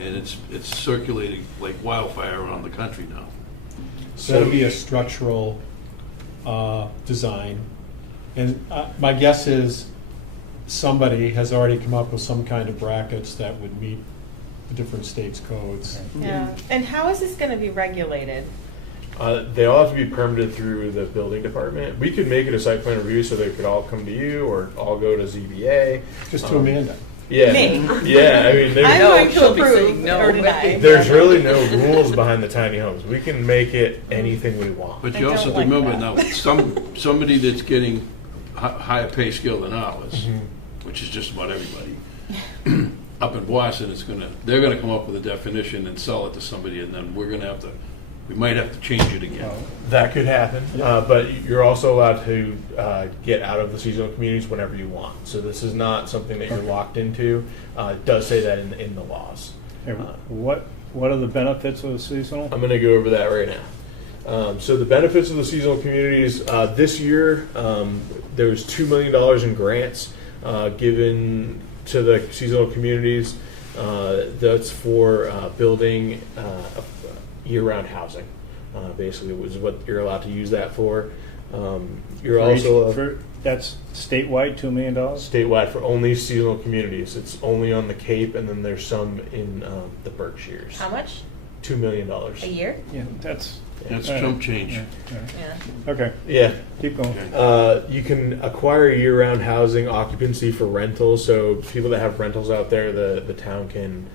and it's circulating like wildfire around the country now. So that'd be a structural design. And my guess is somebody has already come up with some kind of brackets that would meet the different states' codes. Yeah. And how is this going to be regulated? They all have to be permitted through the building department. We could make it a site plan review so they could all come to you or all go to ZBA. Just to Amanda. Yeah. Me. Yeah, I mean, I'm there's, going to she'll be approve saying no. or deny. there's really no rules behind the tiny homes. We can make it anything we want. But I you also don't like remember that. now, somebody that's getting higher pay scale than ours, which is just about everybody, up in Boston, they're gonna come up with a definition and sell it to somebody, and then we might have to change it again. That could happen, but you're also allowed to get out of the seasonal communities whenever you want. So this is not something that you're locked into. It does say that in the laws. Hey, what are the benefits of the seasonal? I'm going to go over that right now. So the benefits of the seasonal communities, this year there was $2 million in grants given to the seasonal communities. That's for building year-round housing. Basically, was what you're allowed to use that for. You're also That's statewide, $2 million? statewide for only seasonal communities. It's only on the Cape, and then there's some in the Berkshires. How much? $2 million. A year? Yeah, that's. That's chump change. Yeah. Okay, Yeah. keep going. You can acquire year-round housing occupancy for rentals. So people that have rentals out there, the town can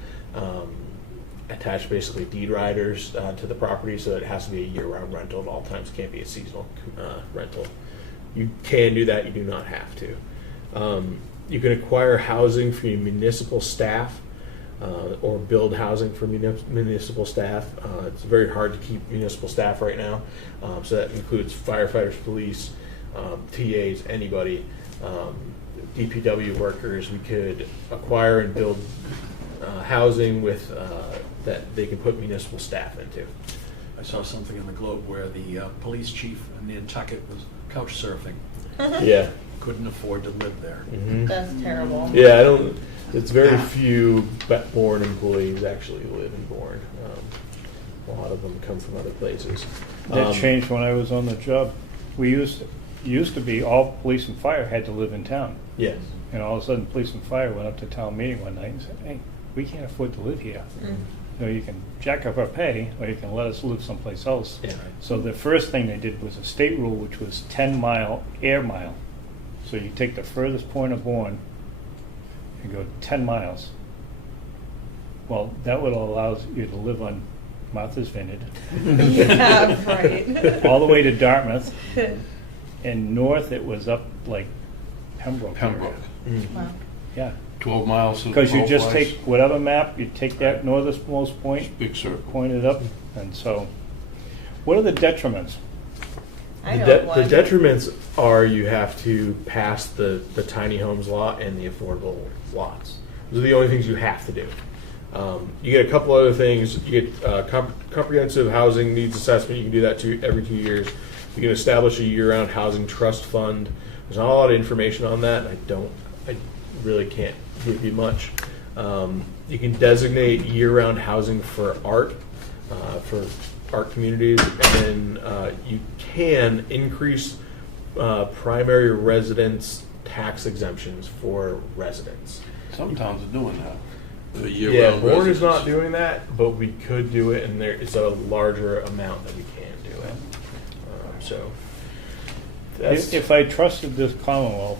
attach basically deed riders to the property, so it has to be a year-round rental at all times. Can't be a seasonal rental. You can do that. You do not have to. You can acquire housing for your municipal staff. Or build housing for municipal staff. It's very hard to keep municipal staff right now, so that includes firefighters, police, TAs, anybody, DPW workers. We could acquire and build housing with that they can put municipal staff into. I saw something in the Globe where the police chief in Nantucket was couch surfing. Yeah. Couldn't afford to live there. Mhm. That's terrible. Yeah, I don't. It's very few Bourne employees actually live in Bourne. A lot of them come from other places. That changed when I was on the job. We used to be all police and fire had to live in town. Yes. And all of a sudden, police and fire went up to town meeting one night and said, hey, we can't afford to live here. You know, you can jack up our pay, or you can let us live someplace else. Yeah. So the first thing they did was a state rule, which was 10-mile air mile. So you take the furthest point of Bourne and go 10 miles. Well, that would allow you to live on Martha's Vineyard, Yeah, right. all the way to Dartmouth, and north it was up like Pembroke. Pembroke. Wow. Yeah, 12 miles. because you just take whatever map, you take that northernmost point, Big circle. point it up, and so, what are the detriments? I The, know one. the detriments are you have to pass the tiny homes law and the affordable lots. Those are the only things you have to do. You get a couple other things. You get comprehensive housing needs assessment. You can do that every 2 years. You can establish a year-round housing trust fund. There's not a lot of information on that. I really can't give you much. You can designate year-round housing for art communities, and then you can increase primary residence tax exemptions for residents. Some towns are doing that. The Yeah, year-round Bourne is residents. not doing that, but we could do it, and there is a larger amount that we can do it. So that's If I trusted this Commonwealth,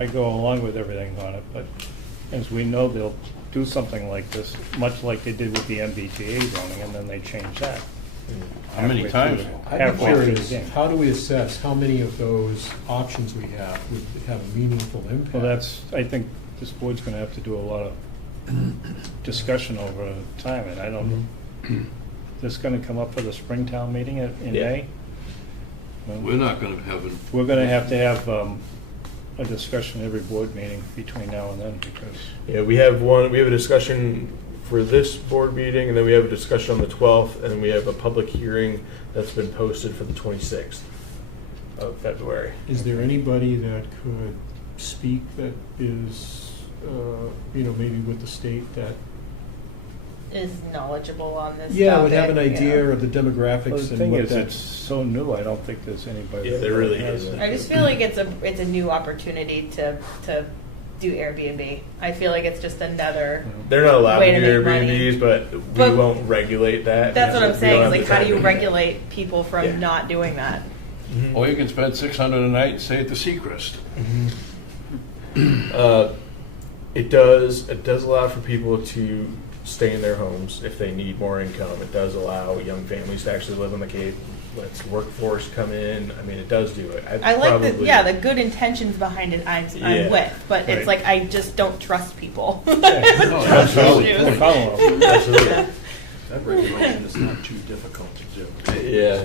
I'd go along with everything on it, but as we know, they'll do something like this, much like they did with the MBTA zoning, and then they change that. How many halfway through times? the- I'm halfway through the curious, game. how do we assess how many of those options we have would have a meaningful impact? Well, that's, I think this board's gonna have to do a lot of discussion over time, and I don't, this gonna come up for the Springtown meeting in Yeah. May? We're not gonna have it. We're gonna have to have a discussion every board meeting between now and then, because Yeah, we have a discussion for this board meeting, and then we have a discussion on the 12th, and then we have a public hearing that's been posted for the 26th of February. Is there anybody that could speak that is, maybe with the state that, Is knowledgeable on this would have an topic, idea yeah. of the well, demographics the and thing what is, that... it's so new, I don't think there's anybody. Yeah, there really that has isn't. it. I just feel like it's a new opportunity to do Airbnb. I feel like it's just another. They're not allowed Way to to do make money. Airbnbs, but we But- won't regulate that. That's what I'm We saying. don't Is have like, how the do you time. regulate people from Yeah. not doing that? Or you can spend $600 a night and stay at the Seacrest. It does allow for people to stay in their homes if they need more income. It does allow young families to actually live on the Cape. Lets workforce come in. I mean, it does do it. I like the good intentions behind it. I'm Yeah. with, but it's Right. like I just don't trust people. No, absolutely. The Commonwealth. Absolutely. That regulation is not too difficult to do. Yeah.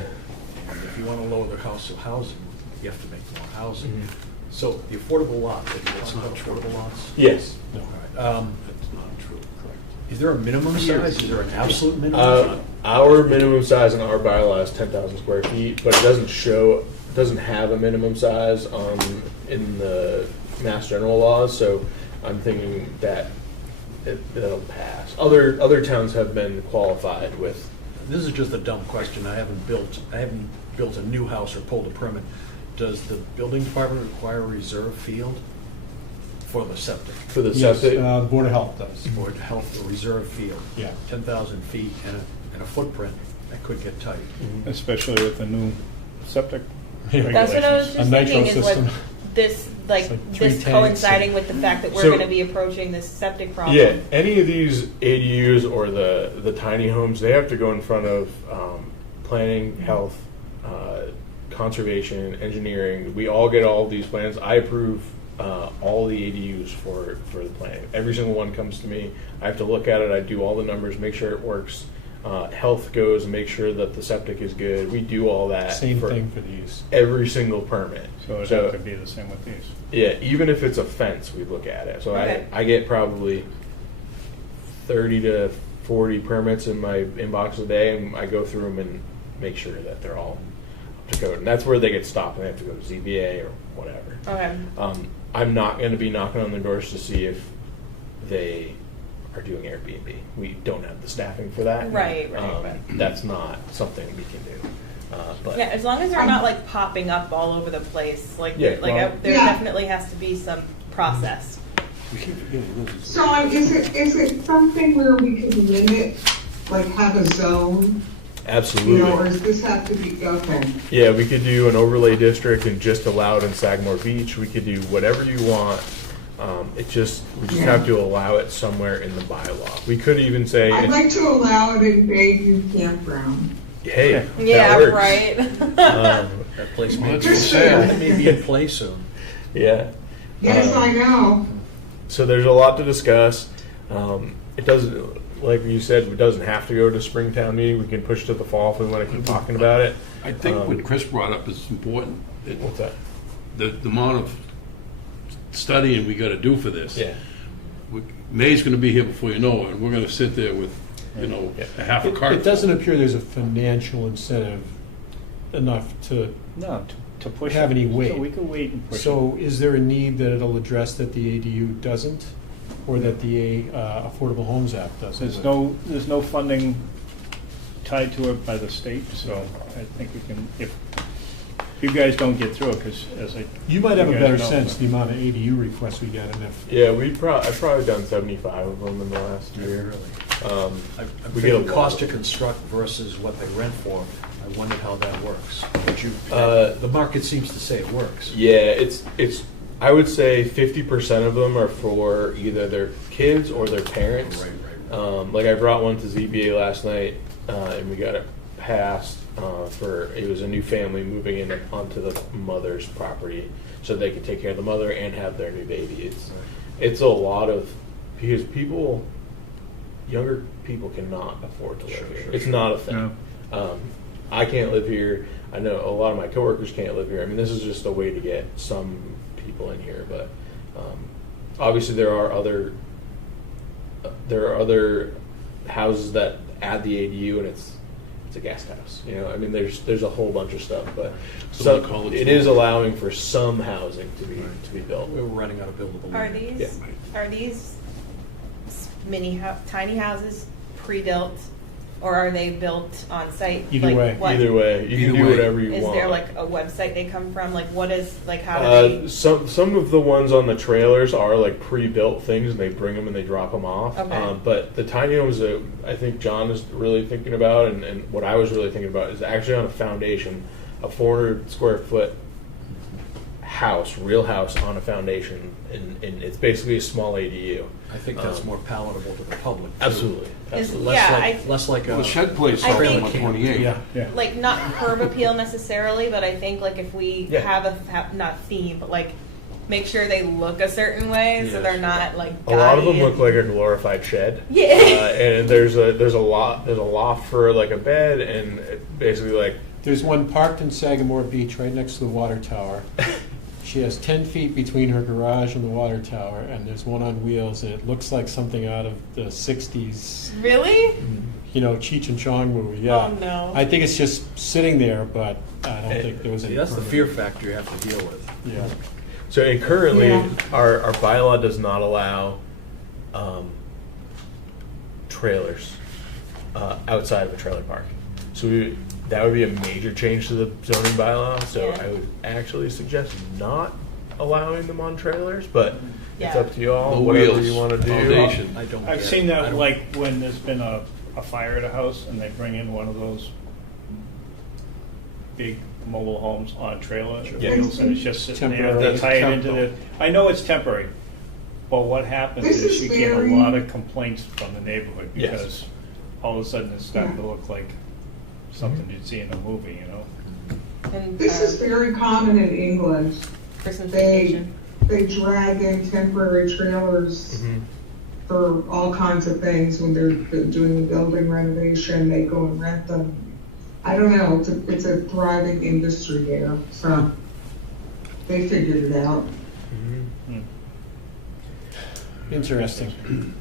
And if you want to lower the cost of housing, you have to make more housing. Mhm. So the affordable lot, that's not affordable lots? Yes. No. That's not true, correct. Is there a minimum size? Is there an absolute minimum? Our minimum size in our bylaw is 10,000 square feet, but it doesn't have a minimum size in the Mass General laws. So I'm thinking that it'll pass. Other towns have been qualified with. This is just a dumb question. I haven't built a new house or pulled a permit. Does the building department require a reserve field for the septic? For the Yes, septic. the Board of Health does. Board of Health, a reserve field? Yeah. 10,000 feet and a footprint, that could get tight. Especially with the new septic Yeah. That's what I was regulations. just A nitro thinking. Is what system. this It's like 3 this tanks coinciding and- with the fact that we're So- going to be approaching this septic problem. Yeah, any of these ADUs or the tiny homes, they have to go in front of planning, health, conservation, engineering. We all get all of these plans. I approve all the ADUs for the planning. Every single one comes to me. I have to look at it. I do all the numbers, make sure it works. Health goes and make sure that the septic is good. We do all that. Same thing for these. Every single permit. So it'd have to be the same with these. Yeah, even if it's a fence, we look at it. So Okay. I get probably 30 to 40 permits in my inbox a day, and I go through them and make sure that they're all up to code. And that's where they get stopped, and they have to go to ZBA or whatever. Okay. I'm not going to be knocking on their doors to see if they are doing Airbnb. We don't have the staffing for that. Right. That's not something we can do. But Yeah, as long as they're not like popping up all over the place, like Yeah, there Yeah. definitely has to be some process. We keep forgetting this. So is it something where we can limit, like have a zone, absolutely. or does this have to be, okay? Yeah, we could do an overlay district and just allow it in Sagamore Beach. We could do whatever you want. We just have to allow it somewhere in the bylaw. We could even say, I'd like to allow it in Bayview Campground. hey, Yeah, that works. right. That place may Let's be, just say- that may be in place soon. Yeah. Yes, I know. So there's a lot to discuss. It doesn't, like you said, it doesn't have to go to Springtown meeting. We can push to the fall if we want to keep talking about it. I think what Chris brought up is important. What's that? The amount of studying we got to do for this. Yeah. May's gonna be here before you know it, and we're gonna sit there with, you know, a half a cart. It doesn't appear there's a financial incentive enough to No, to push. have it. any weight. So we can wait and push. So is there a need that it'll address that the ADU doesn't, or that the Affordable Homes Act doesn't? There's no funding tied to it by the state, so I think we can, if you guys don't get through it, because as I. You might have a guys better know, sense the amount of ADU requests we get, and if, Yeah, I've probably done 75 of them in the last year. I'm We get a thinking lot. cost to construct versus what they rent for. I wondered how that works. Would you, the market seems to say it works. Yeah, it's. I would say 50% of them are for either their kids or their parents. Right. Like I brought one to ZBA last night, and we got it passed it was a new family moving in onto the mother's property, so they could take care of the mother and have their new baby. It's a lot of, because younger people cannot afford to live here. It's not a thing. I can't live here. I know a lot of my coworkers can't live here. I mean, this is just a way to get some people in here, but obviously there are other houses that add the ADU, and it's a guest house. You know, I mean, there's a whole bunch of stuff, but So the college it is allowing for some housing to be built. We're running out of buildable Are land. these, are these tiny houses pre-built, or are they built on site? Either Like, way. what- Either way, you Either can do way. whatever you Is want. there like a website they come from? Like what is, like how do they? Some of the ones on the trailers are like pre-built things, and they bring them and they drop them off. Okay. But the tiny homes that I think John is really thinking about, and what I was really thinking about, is actually on a foundation, a 400 square foot house, real house on a foundation, and it's basically a small ADU. I think that's more palatable to the public. too. Absolutely. Is- Absolutely. yeah, Less like Well, a. the shed place I is think- on 28. yeah. Like not curb appeal necessarily, but I think like if we Yeah. have not theme, but like make sure they look a certain way so Yes. they're not like. A lot of them gaudy look and- like a glorified shed. Yeah. And there's a loft for like a bed, and basically like There's one parked in Sagamore Beach right next to the water tower. She has 10 feet between her garage and the water tower, and there's one on wheels, and it looks like something out of the 60s, Really? you know, Cheech and Chong movie, yeah. Oh, no. I think it's just sitting there, but I don't think there was any. See, that's the permit. fear factor you have to deal with. Yeah. so. And currently, Yeah. our bylaw does not allow trailers outside of a trailer park. So that would be a major change to the zoning bylaw. So Yeah. I would actually suggest not allowing them on trailers, but it's Yeah. up to you all. No Whatever wheels, you want to do. foundation. I don't. I've get seen it. I that, don't- like, when there's been a fire at a house, and they bring in one of those big mobile homes on a trailer, Yeah. wheels, and it's just sitting there, Temporary. they tie it into Temporary. the, I know it's temporary, but what happens This is is you get a very- lot of complaints from the neighborhood, Yes. because all of a sudden it's starting to Yeah. look like something you'd see in a movie, you know? And This is very common in England. person's They, vacation. they drag in temporary trailers Mhm. for all kinds of things when they're doing a building renovation, they go and rent them. I don't know, it's a thriving industry there, so they figured it out. Interesting.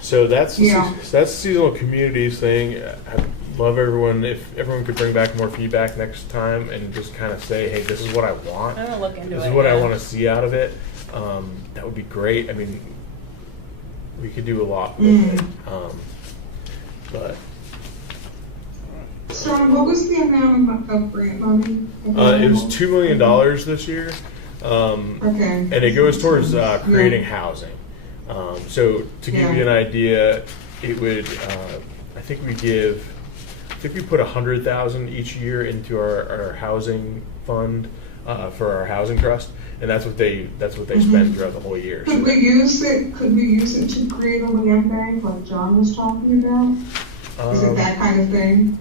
So that's Yeah. that's the seasonal communities thing. I'd love everyone if everyone could bring back more feedback next time and just kind of say, hey, this is what I want. I'm gonna look into This it. is what I yeah. want to see out of it. That would be great. I mean, we could do a lot with it. But Sean, what was the amount of grant money? it was $2 million this year. Okay. And it goes towards creating housing. So to give you an idea, it would, I think we put 100,000 each year into our housing fund for our housing trust, and that's what they spend throughout the whole year. Could we use it to create a land bank like John was talking about? Is it that kind of thing?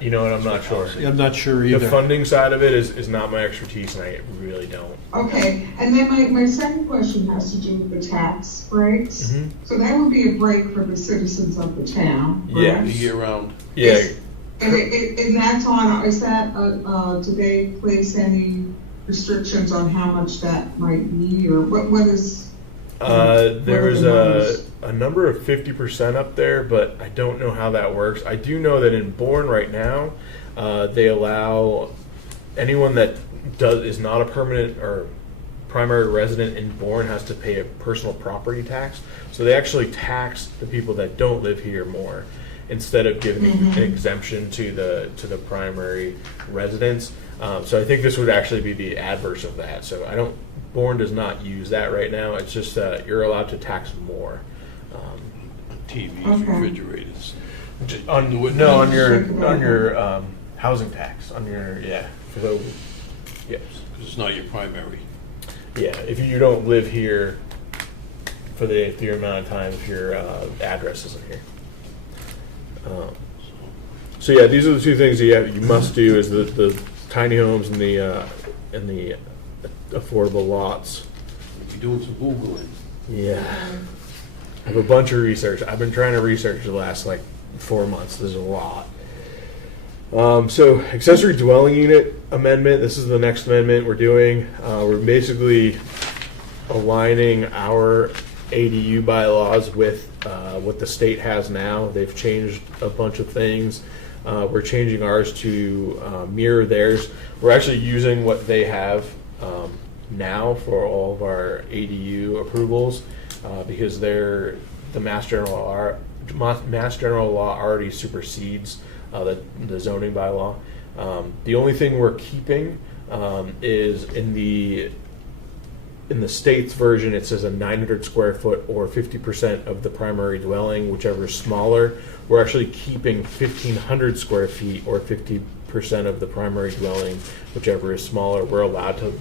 You know what? I'm not sure. I'm not sure The either. funding side of it is not my expertise, and I really don't. Okay, and then my second question has to do with the tax breaks. Mhm. So that would be a break for the citizens of the town, Yeah. correct? Year round. Yeah. And that's on, do they place any restrictions on how much that might be, or what is, There What are was the numbers? a number of 50% up there, but I don't know how that works. I do know that in Bourne right now, they allow anyone that is not a permanent or primary resident in Bourne has to pay a personal property tax. So they actually tax the people that don't live here more instead of giving an exemption to the primary residents. So I think this would actually be the adverse of that. So Bourne does not use that right now. It's just that you're allowed to tax more. TVs, Okay. refrigerators. On your housing tax on your so yes. Because it's not your primary. Yeah, if you don't live here for the amount of time, if your address isn't here. So yeah, these are the two things you must do: is the tiny homes and the affordable lots. You're doing some Googling. Yeah, I have a bunch of research. I've been trying to research the last 4 months. There's a lot. So accessory dwelling unit amendment. This is the next amendment we're doing. We're basically aligning our ADU bylaws with what the state has now. They've changed a bunch of things. We're changing ours to mirror theirs. We're actually using what they have now for all of our ADU approvals because the Mass General Law already supersedes the zoning bylaw. The only thing we're keeping is in the state's version, it says a 900 square foot or 50% of the primary dwelling, whichever is smaller. We're actually keeping 1,500 square feet or 50% of the primary dwelling, whichever is smaller. We're allowed to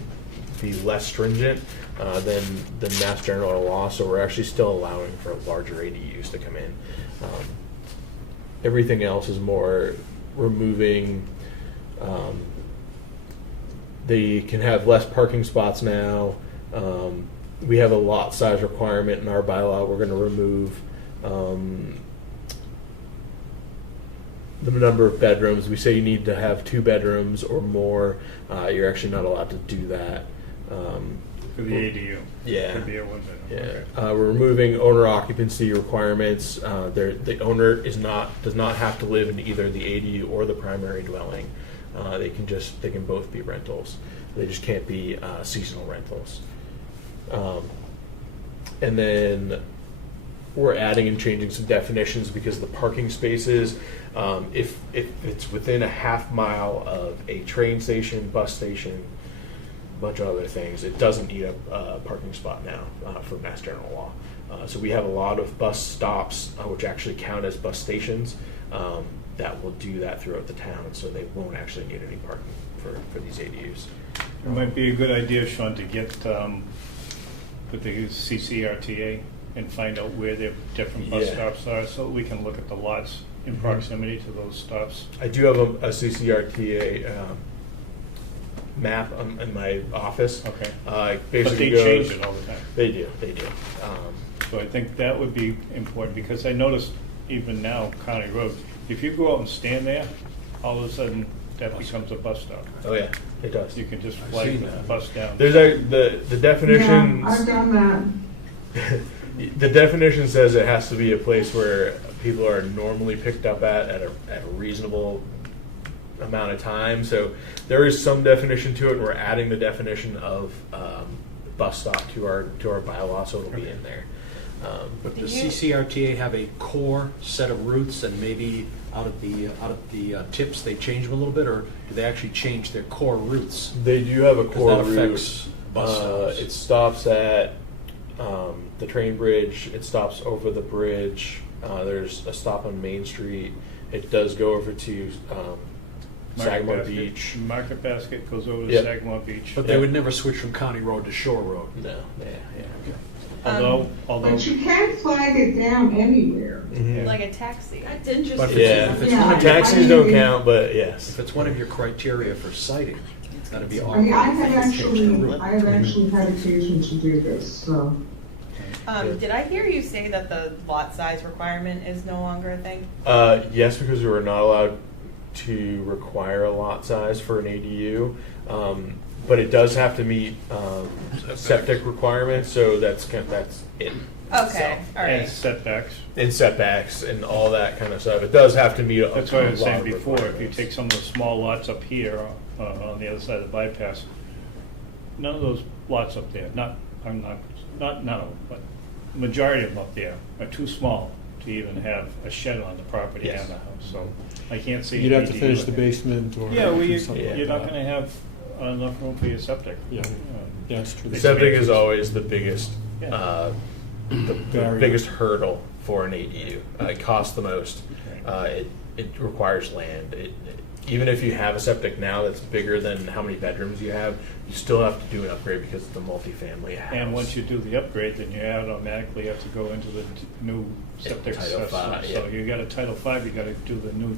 be less stringent than the Mass General Law, so we're actually still allowing for larger ADUs to come in. Everything else is more removing. They can have less parking spots now. We have a lot size requirement in our bylaw. We're going to remove the number of bedrooms. We say you need to have 2 bedrooms or more. You're actually not allowed to do that. For the ADU. Yeah. Could be a one bedroom. Yeah. We're removing owner occupancy requirements. The owner does not have to live in either the ADU or the primary dwelling. They can both be rentals. They just can't be seasonal rentals. And then we're adding and changing some definitions because the parking spaces, if it's within a half mile of a train station, bus station, a bunch of other things, it doesn't need a parking spot now for Mass General Law. So we have a lot of bus stops, which actually count as bus stations, that will do that throughout the town, so they won't actually need any parking for these ADUs. It might be a good idea, Sean, to get with the CCRTA and find out where their different bus stops are, so we can look at the lots in proximity to those stops. I do have a CCRTA map in my office. Okay. But Basically they change it all the time. They do. So I think that would be important, because I noticed even now, County Road, if you go out and stand there, all of a sudden that becomes a bus stop. Oh yeah, it does. You can just flag the bus down. There's the definition. Yeah, I've done that. The definition says it has to be a place where people are normally picked up at a reasonable amount of time. So there is some definition to it. We're adding the definition of bus stop to our bylaw, so it'll be in there. But does CCRTA have a core set of routes, and maybe out of the tips they change them a little bit, or do they actually change their core routes? They do have a 'Cause core that route. affects bus stops. It stops at the train bridge. It stops over the bridge. There's a stop on Main Street. It does go over to Sagamore Beach. Market Basket goes over to Yep. Sagamore Beach. But they would never switch from County Road to Shore Road. No, Although But you can flag it down anywhere. Like a taxi. That's interesting. But Yeah, if it's Yeah. one of your, taxis don't count, but yes. if it's one of your criteria for citing, it's got to be. I mean, I have actually had occasion to do this, so. Did I hear you say that the lot size requirement is no longer a thing? Yes, because we were not allowed to require a lot size for an ADU. but it does have to meet septic requirements, so that's it. Okay, all And right. setbacks. And setbacks and all that kind of stuff. It does have to meet a That's what I was lot saying of before, if you requirements. take some of the small lots up here, on the other side of the bypass, none of those lots up there, not none of them, but majority of them up there are too small to even have a shed on the property Yes. and a house, so I can't see. You'd have to ADU finish the in there. basement or Yeah, well, something like you're not that. gonna have enough room for your septic. Yeah. Yeah, it's true. The septic is always the biggest, Yeah. the Barrier. biggest hurdle for an ADU. It costs the most. It requires land. Even if you have a septic now that's bigger than how many bedrooms you have, you still have to do an upgrade because it's a multifamily house. And once you do the upgrade, then you automatically have to go into the new septic Title system. V, So yeah. you got a Title V, you gotta do the new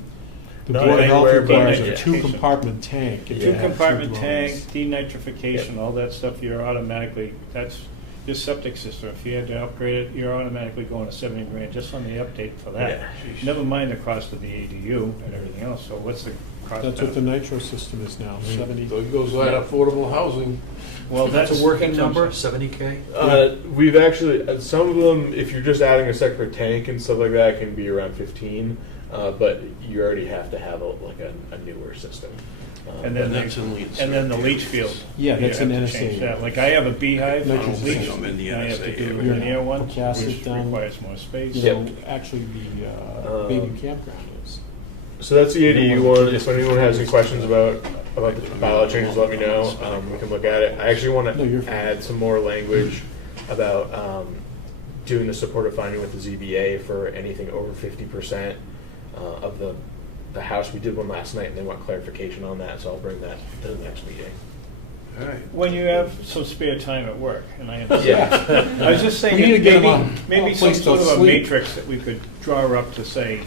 The Not Board of Health anywhere, but requires a yeah. two-compartment tank. if you have two-compartment two tank, dwellings. denitrification, all that stuff, you're automatically, that's your septic system. If you had to upgrade it, you're automatically going to 70 grand just on the update for that. Yeah. Never mind the cost of the ADU and everything else, so what's the cost? That's what the now? nitro system is now, 70. So it goes like affordable housing. Well, That's a working that's what I'm number, saying. 70K? We've actually, some of them, if you're just adding a separate tank and stuff like that, can be around 15. But you already have to have a newer system. And then, that's in leach and then the field. leach field. Yeah, you that's have an to change NSA. that. Like I have a beehive on a Nitrogen leach, system. I'm in the and I have to NSA do the area. linear one, Put acid which down. requires more space. You Yep. know, actually the baby campground is. So that's the ADU You don't one. want to If anyone has any questions about the bylaw changes, let me know. We can look at it. I actually want No, you're to fine. add some more language about doing the supportive finding with the ZBA for anything over 50% of the house. We did one last night, and they want clarification on that, so I'll bring that to the next meeting. All right. When you have some spare time at work, and I understand. Yeah. I was just We thinking, need to get 'em maybe, on maybe a some place to sort of a sleep. matrix that we could draw up to say,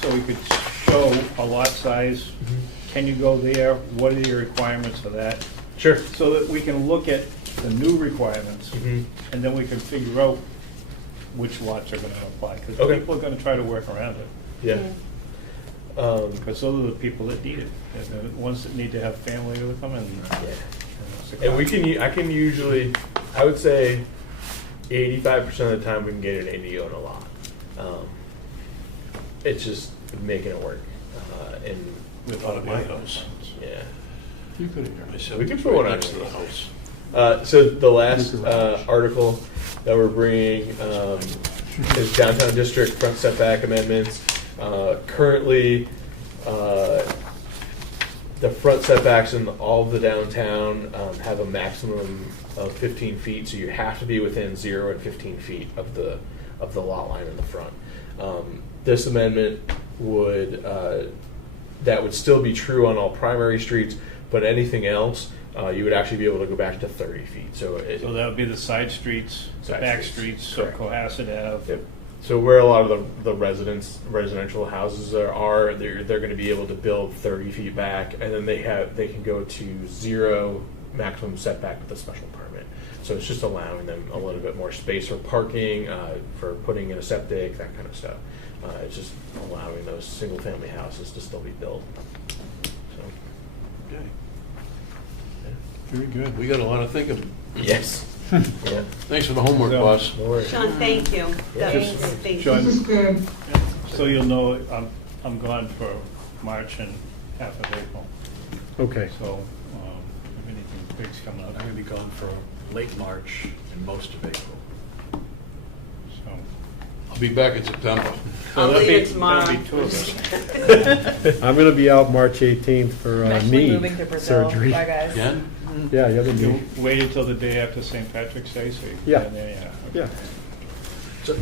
so we could show a lot size. Can you go there? What are your requirements for that? Sure. So that we can look at the new requirements, Mhm. and then we can figure out which lots are gonna apply. Because Okay. people are gonna try to work around it. Yeah. Because those are the people that need it. They're the ones that need to have family with them and. And we can, I can usually, I would say 85% of the time we can get an ADU on a lot. It's just making it work. And With Out of my house. yeah. You could have My your. We can septic's put one right on next to the yours. house. So the last Your garage. article that we're bringing is downtown district front setback amendments. Currently, the front setbacks in all of the downtown have a maximum of 15 feet, so you have to be within 0 and 15 feet of the lot line in the front. This amendment would that would still be true on all primary streets, but anything else, you would actually be able to go back to 30 feet. So So that would be the side streets, the Side back streets, streets, so correct. Cohasset Ave. Yep. So where a lot of the residential houses are, they're going to be able to build 30 feet back, and then they can go to 0 maximum setback with a special permit. So it's just allowing them a little bit more space for parking, for putting in a septic, that kind of stuff. It's just allowing those single family houses to still be built. So, Okay. Very good. We got a lot of thinking. yes. Yeah. Thanks for the homework, So- boss. No worries. Sean, thank you. That was, thank you. Sean, This is good. so you'll know, I'm gone for March and half of April. Okay. So, if anything big's coming I'm up, going to be gone for late March and most of April. so. I'll be back in September. I'll that'd leave be- it tomorrow. that'd be two of us. I'm gonna be out March 18th for I'm actually knee moving to Brazil. surgery. Bye, guys. Again? Yeah, you have a knee. You wait until the day after St. Patrick's Day, so you can Yeah. get in there, yeah. Yeah. So,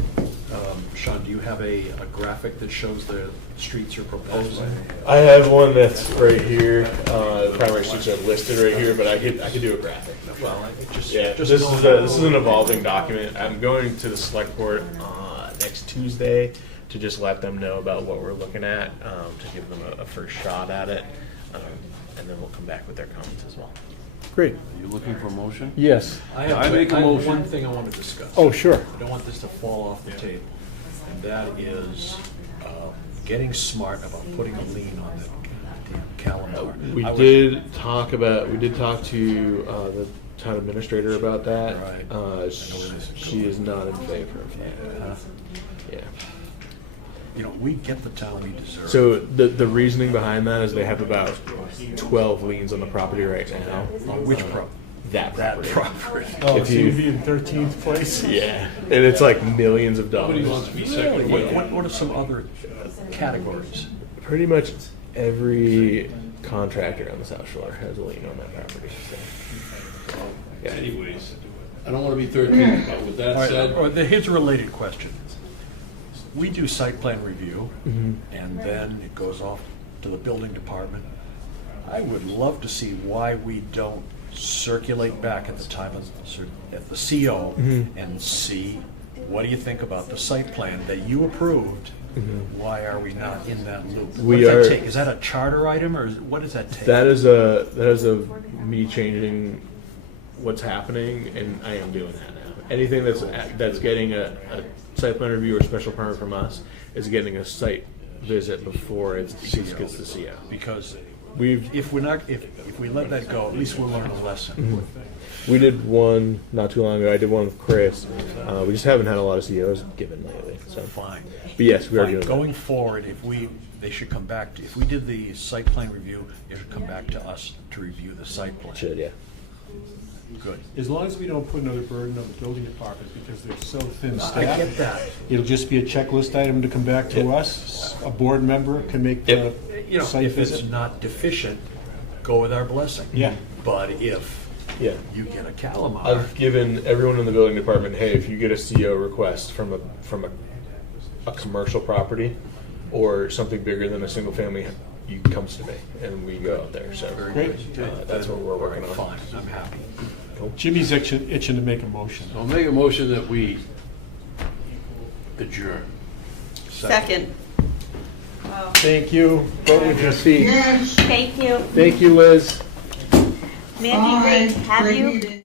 Sean, do you have a graphic that shows the streets you're proposing? I have one that's right here. The primary streets are listed right here, but I could do a graphic. Well, I think just, Yeah, just this know is how- this is an evolving document. I'm going to the select board next Tuesday to just let them know about what we're looking at, to give them a first shot at it, and then we'll come back with their comments as well. Great. Are you looking for a motion? Yes. I I have, make a I have motion. one thing I want to discuss. Oh, sure. I don't want this to fall off the table, and that is getting smart about putting a lien on damn Calamar. We I was- did talk to the town administrator about that. Right. She is not in favor of that. Yeah. You know, we get the town we deserve. So the reasoning behind that is they have about 12 liens on the property right now. On which That property. Oh, If so you- you'd be in 13th place? Yeah, and it's like millions of dollars. Nobody wants to be second. What are some other categories? Pretty much every contractor on the South Shore has a lien on that property. So. Yeah. Anyways, I don't want to be 13th, but with that All right, said, here's a related question. We do site plan review, Mm-hmm. and then it goes off to the building department. I would love to see why we don't circulate back at the time of, at the CO Mm-hmm. and see, what do you think about the site plan that you approved? Why are we not in that loop? What We does are- that take? Is that a charter item, or what does that take? That is a me changing what's happening, and I am doing that now. Anything that's getting a site plan review or special permit from us is getting a site visit before it gets the CO. Because We've if we let that go, at least we'll learn a lesson. we did one not too long ago. I did one with Chris. We just haven't had a lot of COs given lately. So Fine. But yes, we are Fine. doing Going forward, they should come back if we did the site plan review, they should come back to us to review the site plan. that. Should, yeah. Good. As long as we don't put another burden on the building department because they're so thin-staffed. I get that. It'll just be a checklist item to come back to us. A board member can make the You know, site if it's visit. not deficient, go with our blessing. Yeah. But if Yeah. you get a Calamar, I've given everyone in the building department, hey, if you get a CO request from a commercial property or something bigger than a single family, you comes to me and we go out there. So Great. that's what we're working on. fine, I'm happy. Jimmy's itching to make a motion. I'll make a motion that we adjourn. Second. Thank you. Vote with your feet. Yes. Thank you. Thank you, Liz. Mandy, Bye. have Great you? meeting.